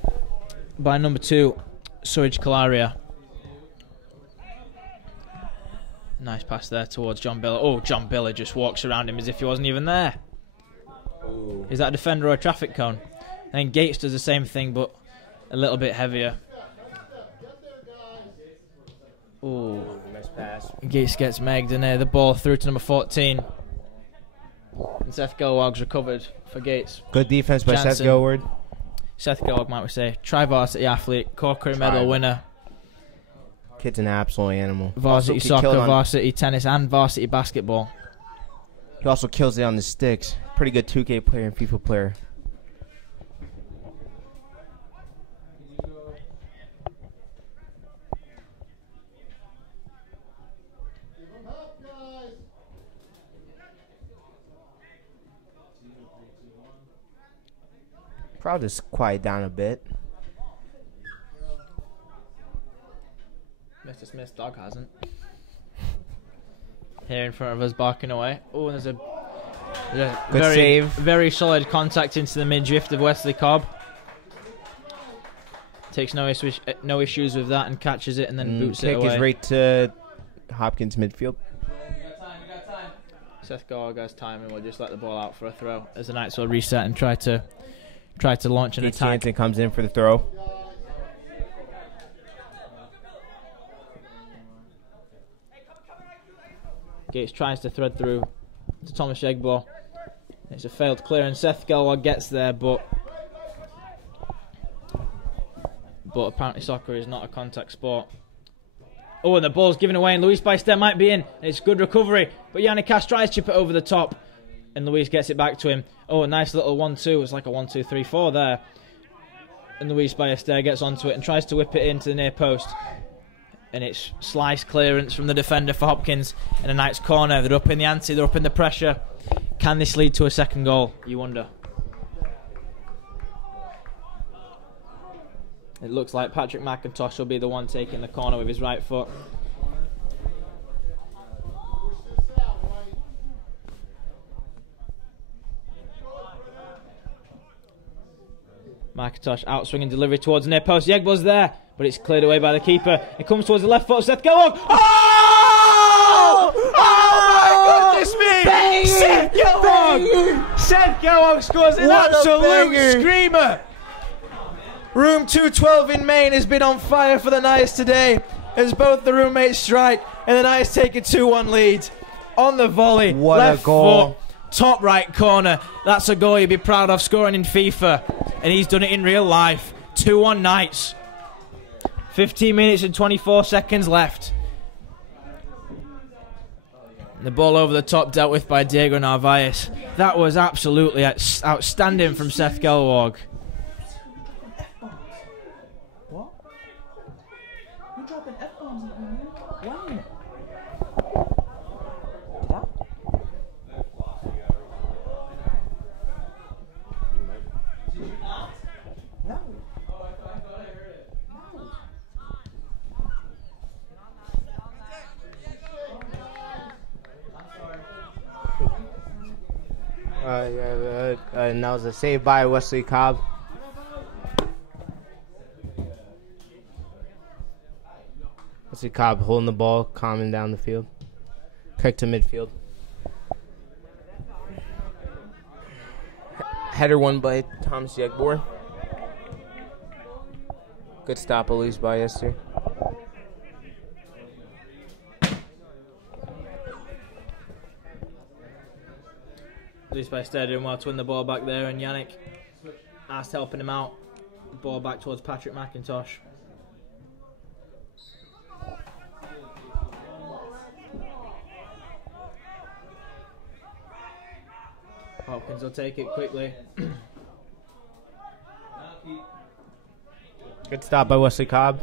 by number 2, Suraj Kalaria. Nice pass there towards John Biller. Oh, John Biller just walks around him as if he wasn't even there. Ooh. Is that a defender or a traffic cone? And Gates does the same thing, but a little bit heavier. Ooh. Nice pass. Gates gets megged, and the ball through to number 14. And Seth Gelwag's recovered for Gates. Good defense by Jansen. Seth Gelward. Seth Gelwag, might we say. Tri-varsity athlete, Corcoran medal winner. Kid's an absolute animal. Varsity soccer, varsity tennis, and varsity basketball. He also kills it on the sticks. Pretty good 2K player and FIFA player. Crowd is quiet down a bit. Mr. Smith's dog hasn't. Here in front of us, barking away. Oh, there's a Good save. Very solid contact into the midriff of Wesley Cobb. Takes no issues with that and catches it and then boots it away. Kick is right to Hopkins midfield. You got time. Seth Gelwag has time and we'll just let the ball out for a throw as the Knights will reset and try to launch an attack. Jansen comes in for the throw. Gates tries to thread through to Thomas Yegbo. It's a failed clearance. Seth Gelwag gets there, but apparently soccer is not a contact sport. Oh, and the ball's given away, and Luis Baester might be in. It's good recovery, but Yannick Cass tries to chip it over the top, and Luis gets it back to him. Oh, a nice little 1-2. It's like a 1-2-3-4 there. And Luis Baester gets onto it and tries to whip it into the near post. And it's slice clearance from the defender for Hopkins in a nice corner. They're up in the ante, they're up in the pressure. Can this lead to a second goal? You wonder. It looks like Patrick McIntosh will be the one taking the corner with his right foot. McIntosh out swinging delivery towards near post. Yegbo's there, but it's cleared away by the keeper. It comes towards the left foot of Seth Gelwag. Oh! Oh my goodness me! Bang! Seth Gelwag! Seth Gelwag scores an absolute screamer. Room 212 in Maine has been on fire for the Knights today as both the roommates strike and the Knights take a 2-1 lead. On the volley, what left a goal. foot, top right corner. That's a goal you'd be proud of scoring in FIFA, and he's done it in real life. 2-1 Knights. 15 minutes and 24 seconds left. The ball over the top dealt with by Diego Narvaez. That was absolutely outstanding from Seth Gelwag. And that was a save by Wesley Cobb. Wesley Cobb holding the ball, calming down the field. Kick to midfield. Header won by Thomas Yegbo. Good stop, Luis Baester. Luis Baester doing well to win the ball back there, and Yannick asked helping him out. Ball back towards Patrick McIntosh. Hopkins will take it quickly. Good stop by Wesley Cobb.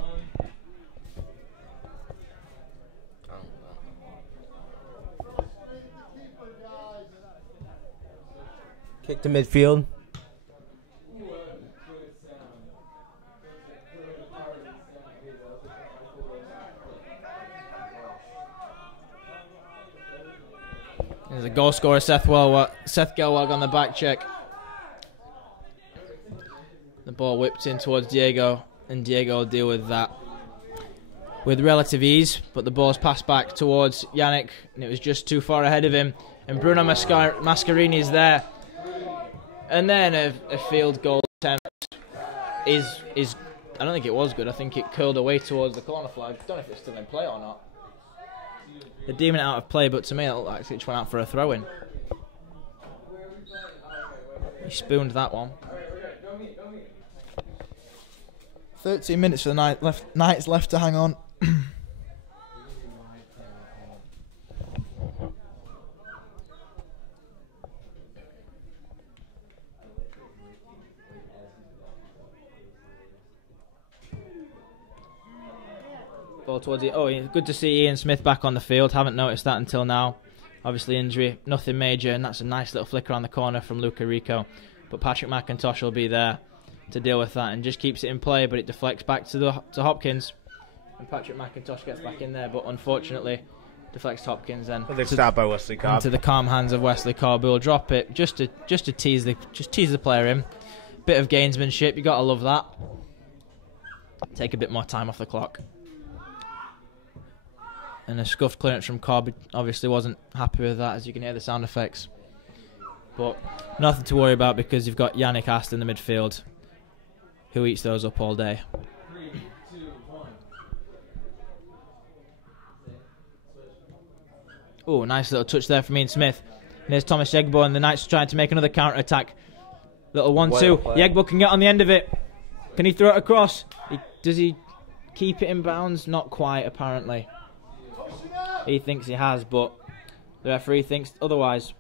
Kick to midfield. There's a goal scorer, Seth Gelwag on the back check. The ball whipped in towards Diego, and Diego will deal with that with relative ease, but the ball's passed back towards Yannick, and it was just too far ahead of him. And Bruno Mascarini is there. And then a field goal attempt is I don't think it was good. I think it curled away towards the corner flag. Don't know if it's still in play or not. They're deeming it out of play, but to me it looked like it just went out for a throw-in. He spooned that one. 13 minutes for the Knights left to hang on. Ball towards it. Oh, good to see Ian Smith back on the field. Haven't noticed that until now. Obviously injury, nothing major, and that's a nice little flicker on the corner from Luca Rico. But Patrick McIntosh will be there to deal with that and just keeps it in play, but it deflects back to Hopkins. And Patrick McIntosh gets back in there, but unfortunately deflects to Hopkins then. They're stopped by Wesley Cobb. Into the calm hands of Wesley Cobb, who will drop it just to tease the player in. Bit of gamesmanship, you gotta love that. Take a bit more time off the clock. And a scuffed clearance from Cobb. Obviously wasn't happy with that, as you can hear the sound effects. But nothing to worry about because you've got Yannick Ast in the midfield, who eats those up all day. 3, 2, 1. Oh, nice little touch there from Ian Smith. And here's Thomas Yegbo, and the Knights are trying to make another counter-attack. Little 1-2. Yegbo can get on the end of it. Can he throw it across? Does he keep it in bounds? Not quite, apparently. He thinks he has, but the referee thinks otherwise.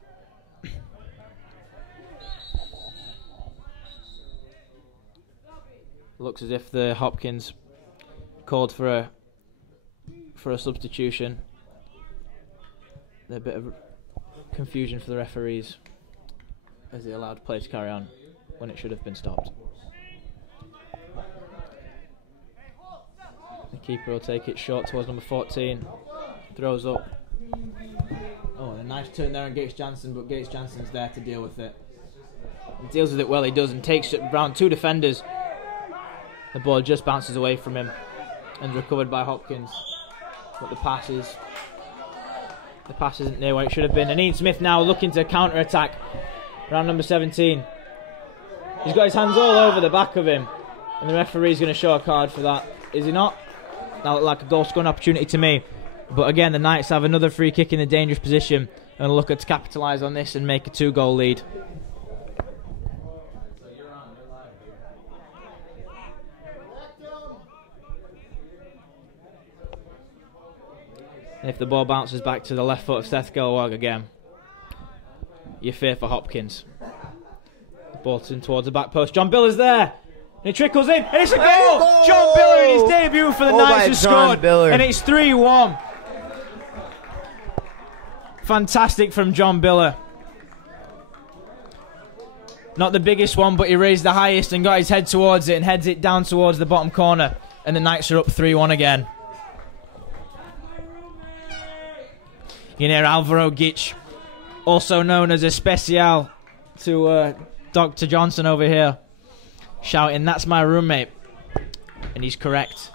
Looks as if the Hopkins called for a substitution. A bit of confusion for the referees as they allowed play to carry on when it should have been stopped. The keeper will take it short towards number 14. Throws up. Oh, and a nice turn there on Gates Jansen, but Gates Jansen's there to deal with it. He deals with it well, he does, and takes it around 2 defenders. The ball just bounces away from him and recovered by Hopkins. But the pass isn't near where it should have been. And Ian Smith now looking to counter-attack around number 17. He's got his hands all over the back of him, and the referee's going to show a card for that. Is he not? That looked like a goal-scoring opportunity to me. But again, the Knights have another free kick in a dangerous position and look to capitalise on this and make a 2-goal lead. And if the ball bounces back to the left foot of Seth Gelwag again, you fear for Hopkins. Bolton towards the back post. John Biller's there. And it trickles in. And it's a goal! John Biller in his debut for the Knights has scored. And it's 3-1. Fantastic from John Biller. Not the biggest one, but he raised the highest and got his head towards it and heads it down towards the bottom corner. And the Knights are up 3-1 again. You hear Alvaro Gitch, also known as a special to Dr. Johnson over here, shouting, "That's my roommate." And he's correct.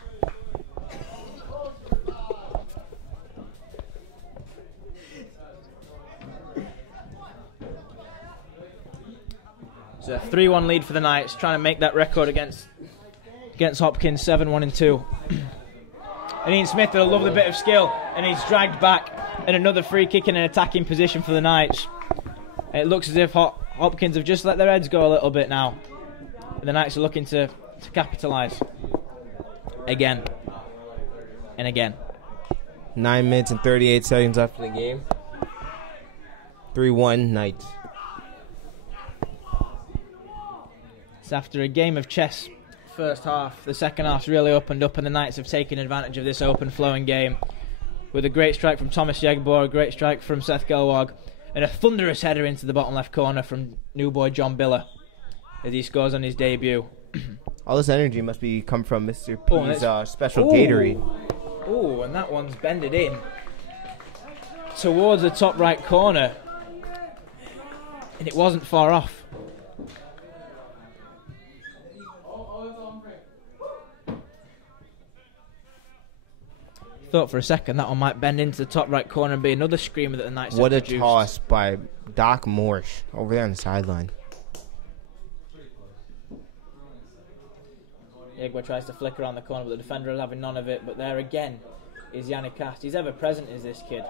It's a 3-1 lead for the Knights, trying to make that record against Hopkins, 7-1 and 2. And Ian Smith with a lovely bit of skill, and he's dragged back. And another free kick in an attacking position for the Knights. It looks as if Hopkins have just let their heads go a little bit now. And the Knights are looking to capitalise. Again. And again. 9 minutes and 38 seconds left in the game. 3-1 Knights. It's after a game of chess first half. The second half's really opened up and the Knights have taken advantage of this open flowing game. With a great strike from Thomas Yegbo, a great strike from Seth Gelwag, and a thunderous header into the bottom left corner from new boy John Biller as he scores on his debut. All this energy must be come from Mr. P's special Gatorade. Oh, and that one's bended in towards the top right corner, and it wasn't far off. Thought for a second that one might bend into the top right corner and be another screamer that the Knights What have a produced. toss by Doc Morsch over there on the sideline. Yegbo tries to flick around the corner, but the defender is having none of it. But there again is Yannick Cast. He's ever present, is this kid.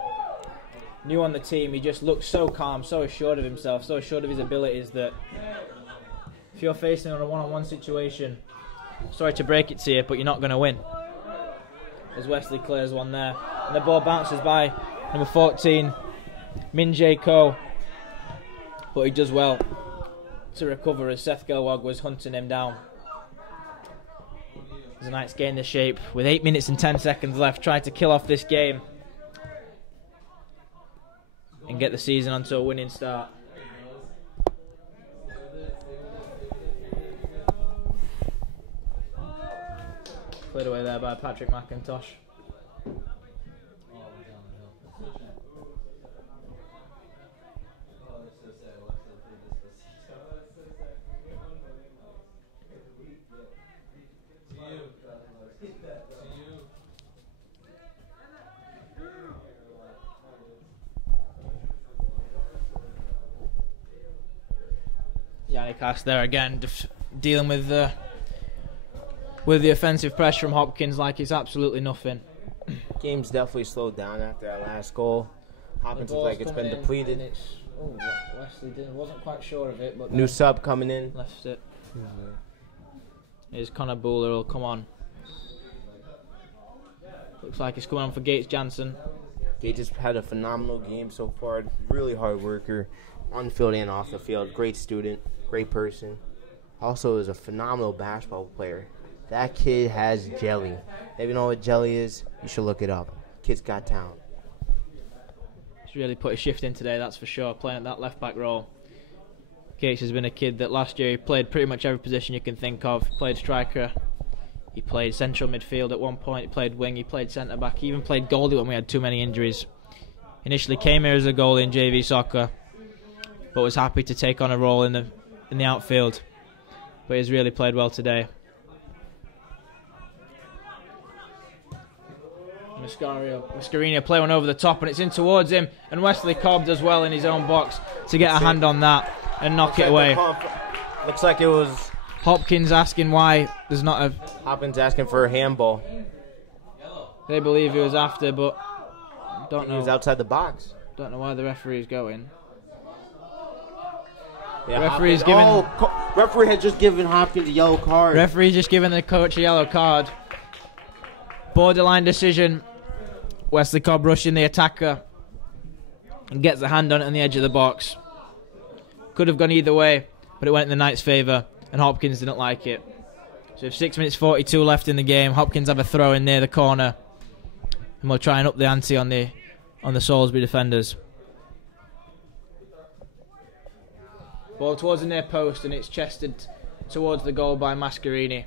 New on the team, he just looks so calm, so assured of himself, so assured of his abilities that if you're facing on a one-on-one situation, sorry to break it to you, but you're not going to win. As Wesley clears one there. And the ball bounces by number 14, Min Jae Ko. But he does well to recover as Seth Gelwag was hunting him down. As the Knights gain the shape with 8 minutes and 10 seconds left, trying to kill off this game and get the season onto a winning start. Cleared away there by Patrick McIntosh. Yannick Cast there again, dealing with the offensive pressure from Hopkins like it's absolutely nothing. Game's definitely slowed down after that last goal. Hopkins looks like it's been depleted. Oh, Wesley wasn't quite sure of it, but New sub coming in. left it. Here's Connor Buller will come on. Looks like he's coming on for Gates Jansen. Gates has had a phenomenal game so far. Really hard worker, on the field and off the field. Great student, great person. Also is a phenomenal basketball player. That kid has jelly. If you know what jelly is, you should look it up. Kid's got talent. He's really put a shift in today, that's for sure, playing at that left back role. Gates has been a kid that last year he played pretty much every position you can think of. He played striker, he played central midfield at one point, he played wing, he played centre back, he even played goalie when we had too many injuries. Initially came here as a goalie in JV soccer, but was happy to take on a role in the outfield. But he's really played well today. Mascarini play one over the top and it's in towards him, and Wesley Cobb does well in his own box to get a hand on that and knock it away. Looks like it was Hopkins asking why there's not a... Hopkins asking for a handball. They believe he was after, but don't know. He was outside the box. Don't know why the referee's going. Yeah, Referee's referee had just given Hopkins a yellow card. Referee's just given the coach a yellow card. Borderline decision. Wesley Cobb rushing the attacker and gets the hand on it on the edge of the box. Could have gone either way, but it went in the Knights' favour, and Hopkins didn't like it. So with 6 minutes 42 left in the game, Hopkins have a throw in near the corner, and we'll try and up the ante on the Salisbury defenders. Ball towards the near post, and it's chested towards the goal by Mascarini,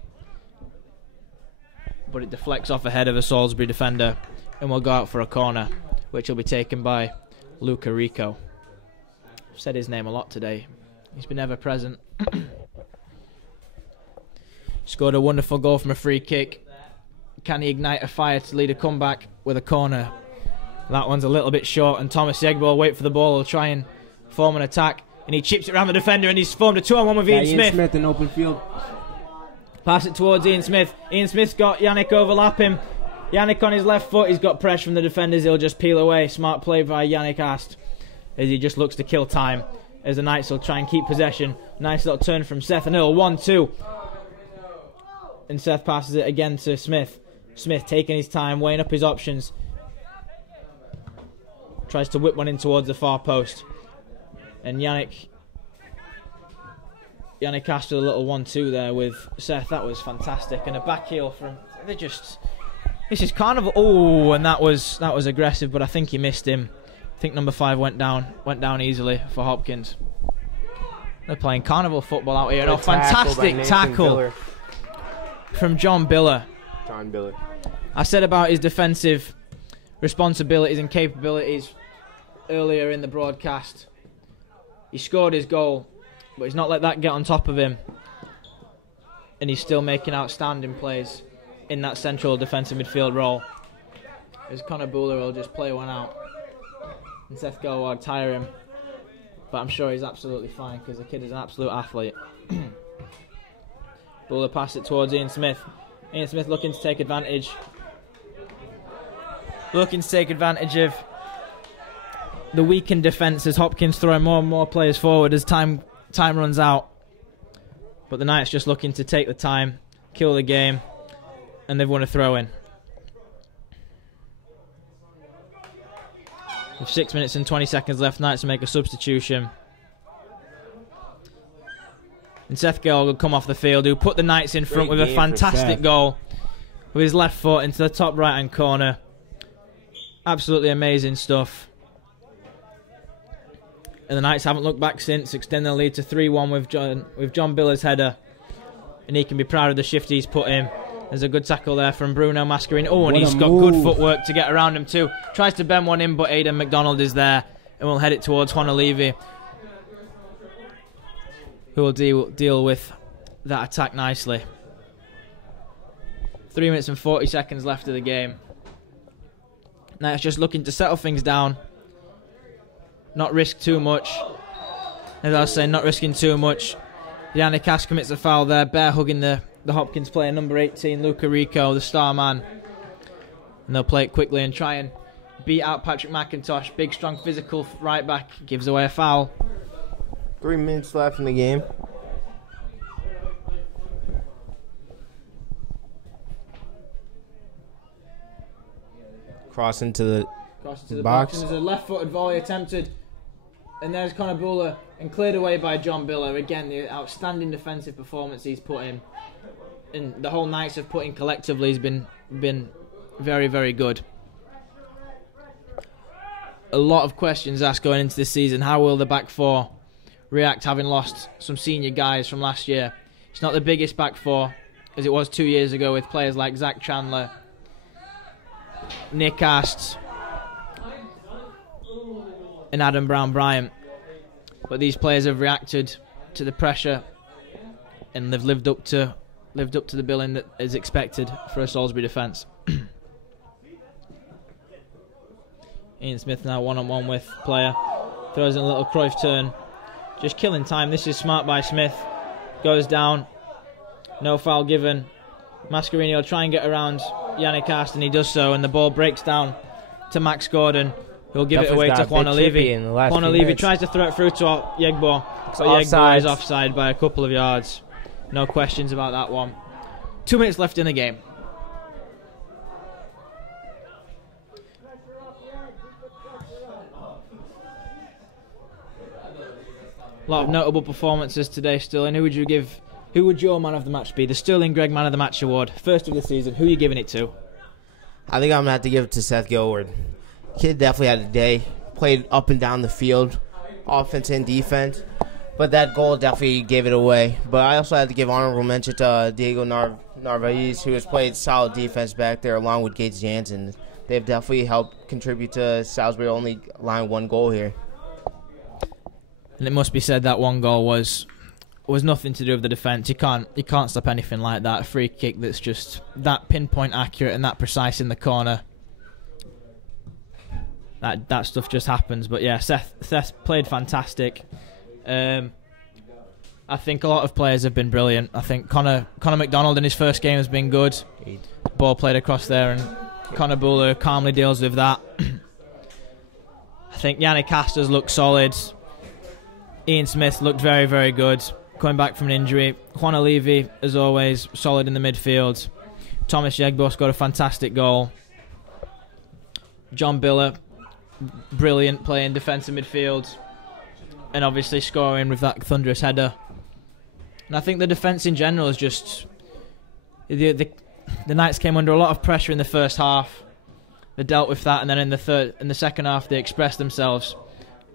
but it deflects off ahead of a Salisbury defender, and will go out for a corner, which will be taken by Luca Rico. I've said his name a lot today. He's been ever present. Scored a wonderful goal from a free kick. Can he ignite a fire to lead a comeback with a corner? That one's a little bit short, and Thomas Yegbo will wait for the ball. He'll try and form an attack, and he chips it around the defender, and he's formed a 2-on-1 with Ian Smith. Ian Smith in open field. Pass it towards Ian Smith. Ian Smith's got Yannick overlap him. Yannick on his left foot. He's got pressure from the defenders. He'll just peel away. Smart play by Yannick Ast, as he just looks to kill time, as the Knights will try and keep possession. Nice little turn from Seth and Earl. 1-2. And Seth passes it again to Smith. Smith taking his time, weighing up his options. Tries to whip one in towards the far post. And Yannick Ast with a little 1-2 there with Seth. That was fantastic. And a back heel from... This is Carnival. Oh, and that was aggressive, but I think he missed him. I think number 5 went down easily for Hopkins. They're playing Carnival football out here. Oh, fantastic tackle from John Biller. I said about his defensive responsibilities and capabilities earlier in the broadcast. He scored his goal, but he's not let that get on top of him. And he's still making outstanding plays in that central defensive midfield role. As Connor Buller will just play one out. And Seth Gelwag tire him. But I'm sure he's absolutely fine, because the kid is an absolute athlete. Buller passed it towards Ian Smith. Ian Smith looking to take advantage. Looking to take advantage of the weakened defence as Hopkins throwing more and more players forward as time runs out. But the Knights just looking to take the time, kill the game, and they've won a throw-in. With 6 minutes and 20 seconds left, Knights to make a substitution. And Seth Gelg will come off the field, who put the Knights in front with a fantastic goal with his left foot into the top right-hand corner. Absolutely amazing stuff. And the Knights haven't looked back since, extending the lead to 3-1 with John Biller's header. And he can be proud of the shift he's put in. There's a good tackle there from Bruno Mascarini. Oh, and he's got good footwork to get around him too. Tries to bend one in, but Aidan McDonald is there. And we'll head it towards Honolivi, who will deal with that attack nicely. 3 minutes and 40 seconds left of the game. Knights just looking to settle things down. Not risk too much. As I was saying, not risking too much. Yannick Ast commits a foul there, bear hugging the Hopkins player, number 18, Luca Rico, the star man. And they'll play it quickly and try and beat out Patrick McIntosh. Big, strong, physical right back. Gives away a foul. 3 minutes left in the game. Cross into the box. And there's a left-footed volley attempted. And there's Connor Buller and cleared away by John Biller. Again, the outstanding defensive performance he's put in. And the whole Knights have put in collectively has been very, very good. A lot of questions asked going into this season. How will the back four react, having lost some senior guys from last year? It's not the biggest back four as it was 2 years ago, with players like Zach Chandler, Nick Ast, and Adam Brown-Bryant. But these players have reacted to the pressure and they've lived up to the billing that is expected for a Salisbury defence. Ian Smith now one-on-one with player. Throws in a little Cruyff turn. Just killing time. This is smart by Smith. Goes down. No foul given. Mascarini will try and get around Yannick Ast, and he does so, and the ball breaks down to Max Gordon, who'll give it away to Juan Olivi. Juan Olivi tries to throw it through to Yegbo, but Yegbo is offside by a couple of yards. No questions about that one. 2 minutes left in the game. A lot of notable performances today still. And who would your man of the match be? The Sterling Gregg Man of the Match award, first of the season. Who are you giving it to? I think I'm going to have to give it to Seth Gilward. Kid definitely had a day. Played up and down the field, offense and defense. But that goal definitely gave it away. But I also had to give honorable mention to Diego Narvaez, who has played solid defense back there along with Gates Jansen. They've definitely helped contribute to Salisbury only allowing 1 goal here. And it must be said that 1 goal was nothing to do with the defence. You can't stop anything like that. A free kick that's just that pinpoint accurate and that precise in the corner. That stuff just happens. But yeah, Seth played fantastic. I think a lot of players have been brilliant. I think Connor McDonald in his first game has been good. Ball played across there, and Connor Buller calmly deals with that. I think Yannick Casters looked solid. Ian Smith looked very, very good, coming back from an injury. Juan Olivi, as always, solid in the midfield. Thomas Yegbo scored a fantastic goal. John Biller, brilliant playing defensive midfield. And obviously scoring with that thunderous header. And I think the defence in general is just... The Knights came under a lot of pressure in the first half. They dealt with that, and then in the second half they expressed themselves.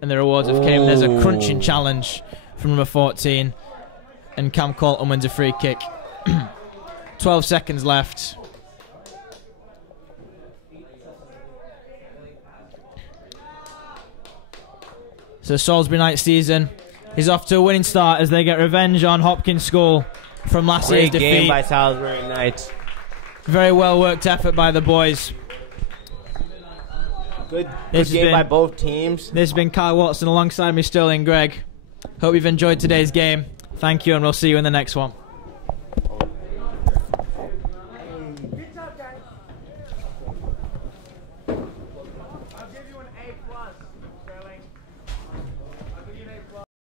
And the rewards have came. There's a crunching challenge from number 14. And Cam Colton wins a free kick. 12 seconds left. So Salisbury Knights season is off to a winning start as they get revenge on Hopkins School from last year's defeat. Great game by Salisbury Knights. Very well worked effort by the boys. Good game by both teams. This has been Kyle Watson alongside me, Sterling Gregg. Hope you've enjoyed today's game. Thank you, and we'll see you in the next one.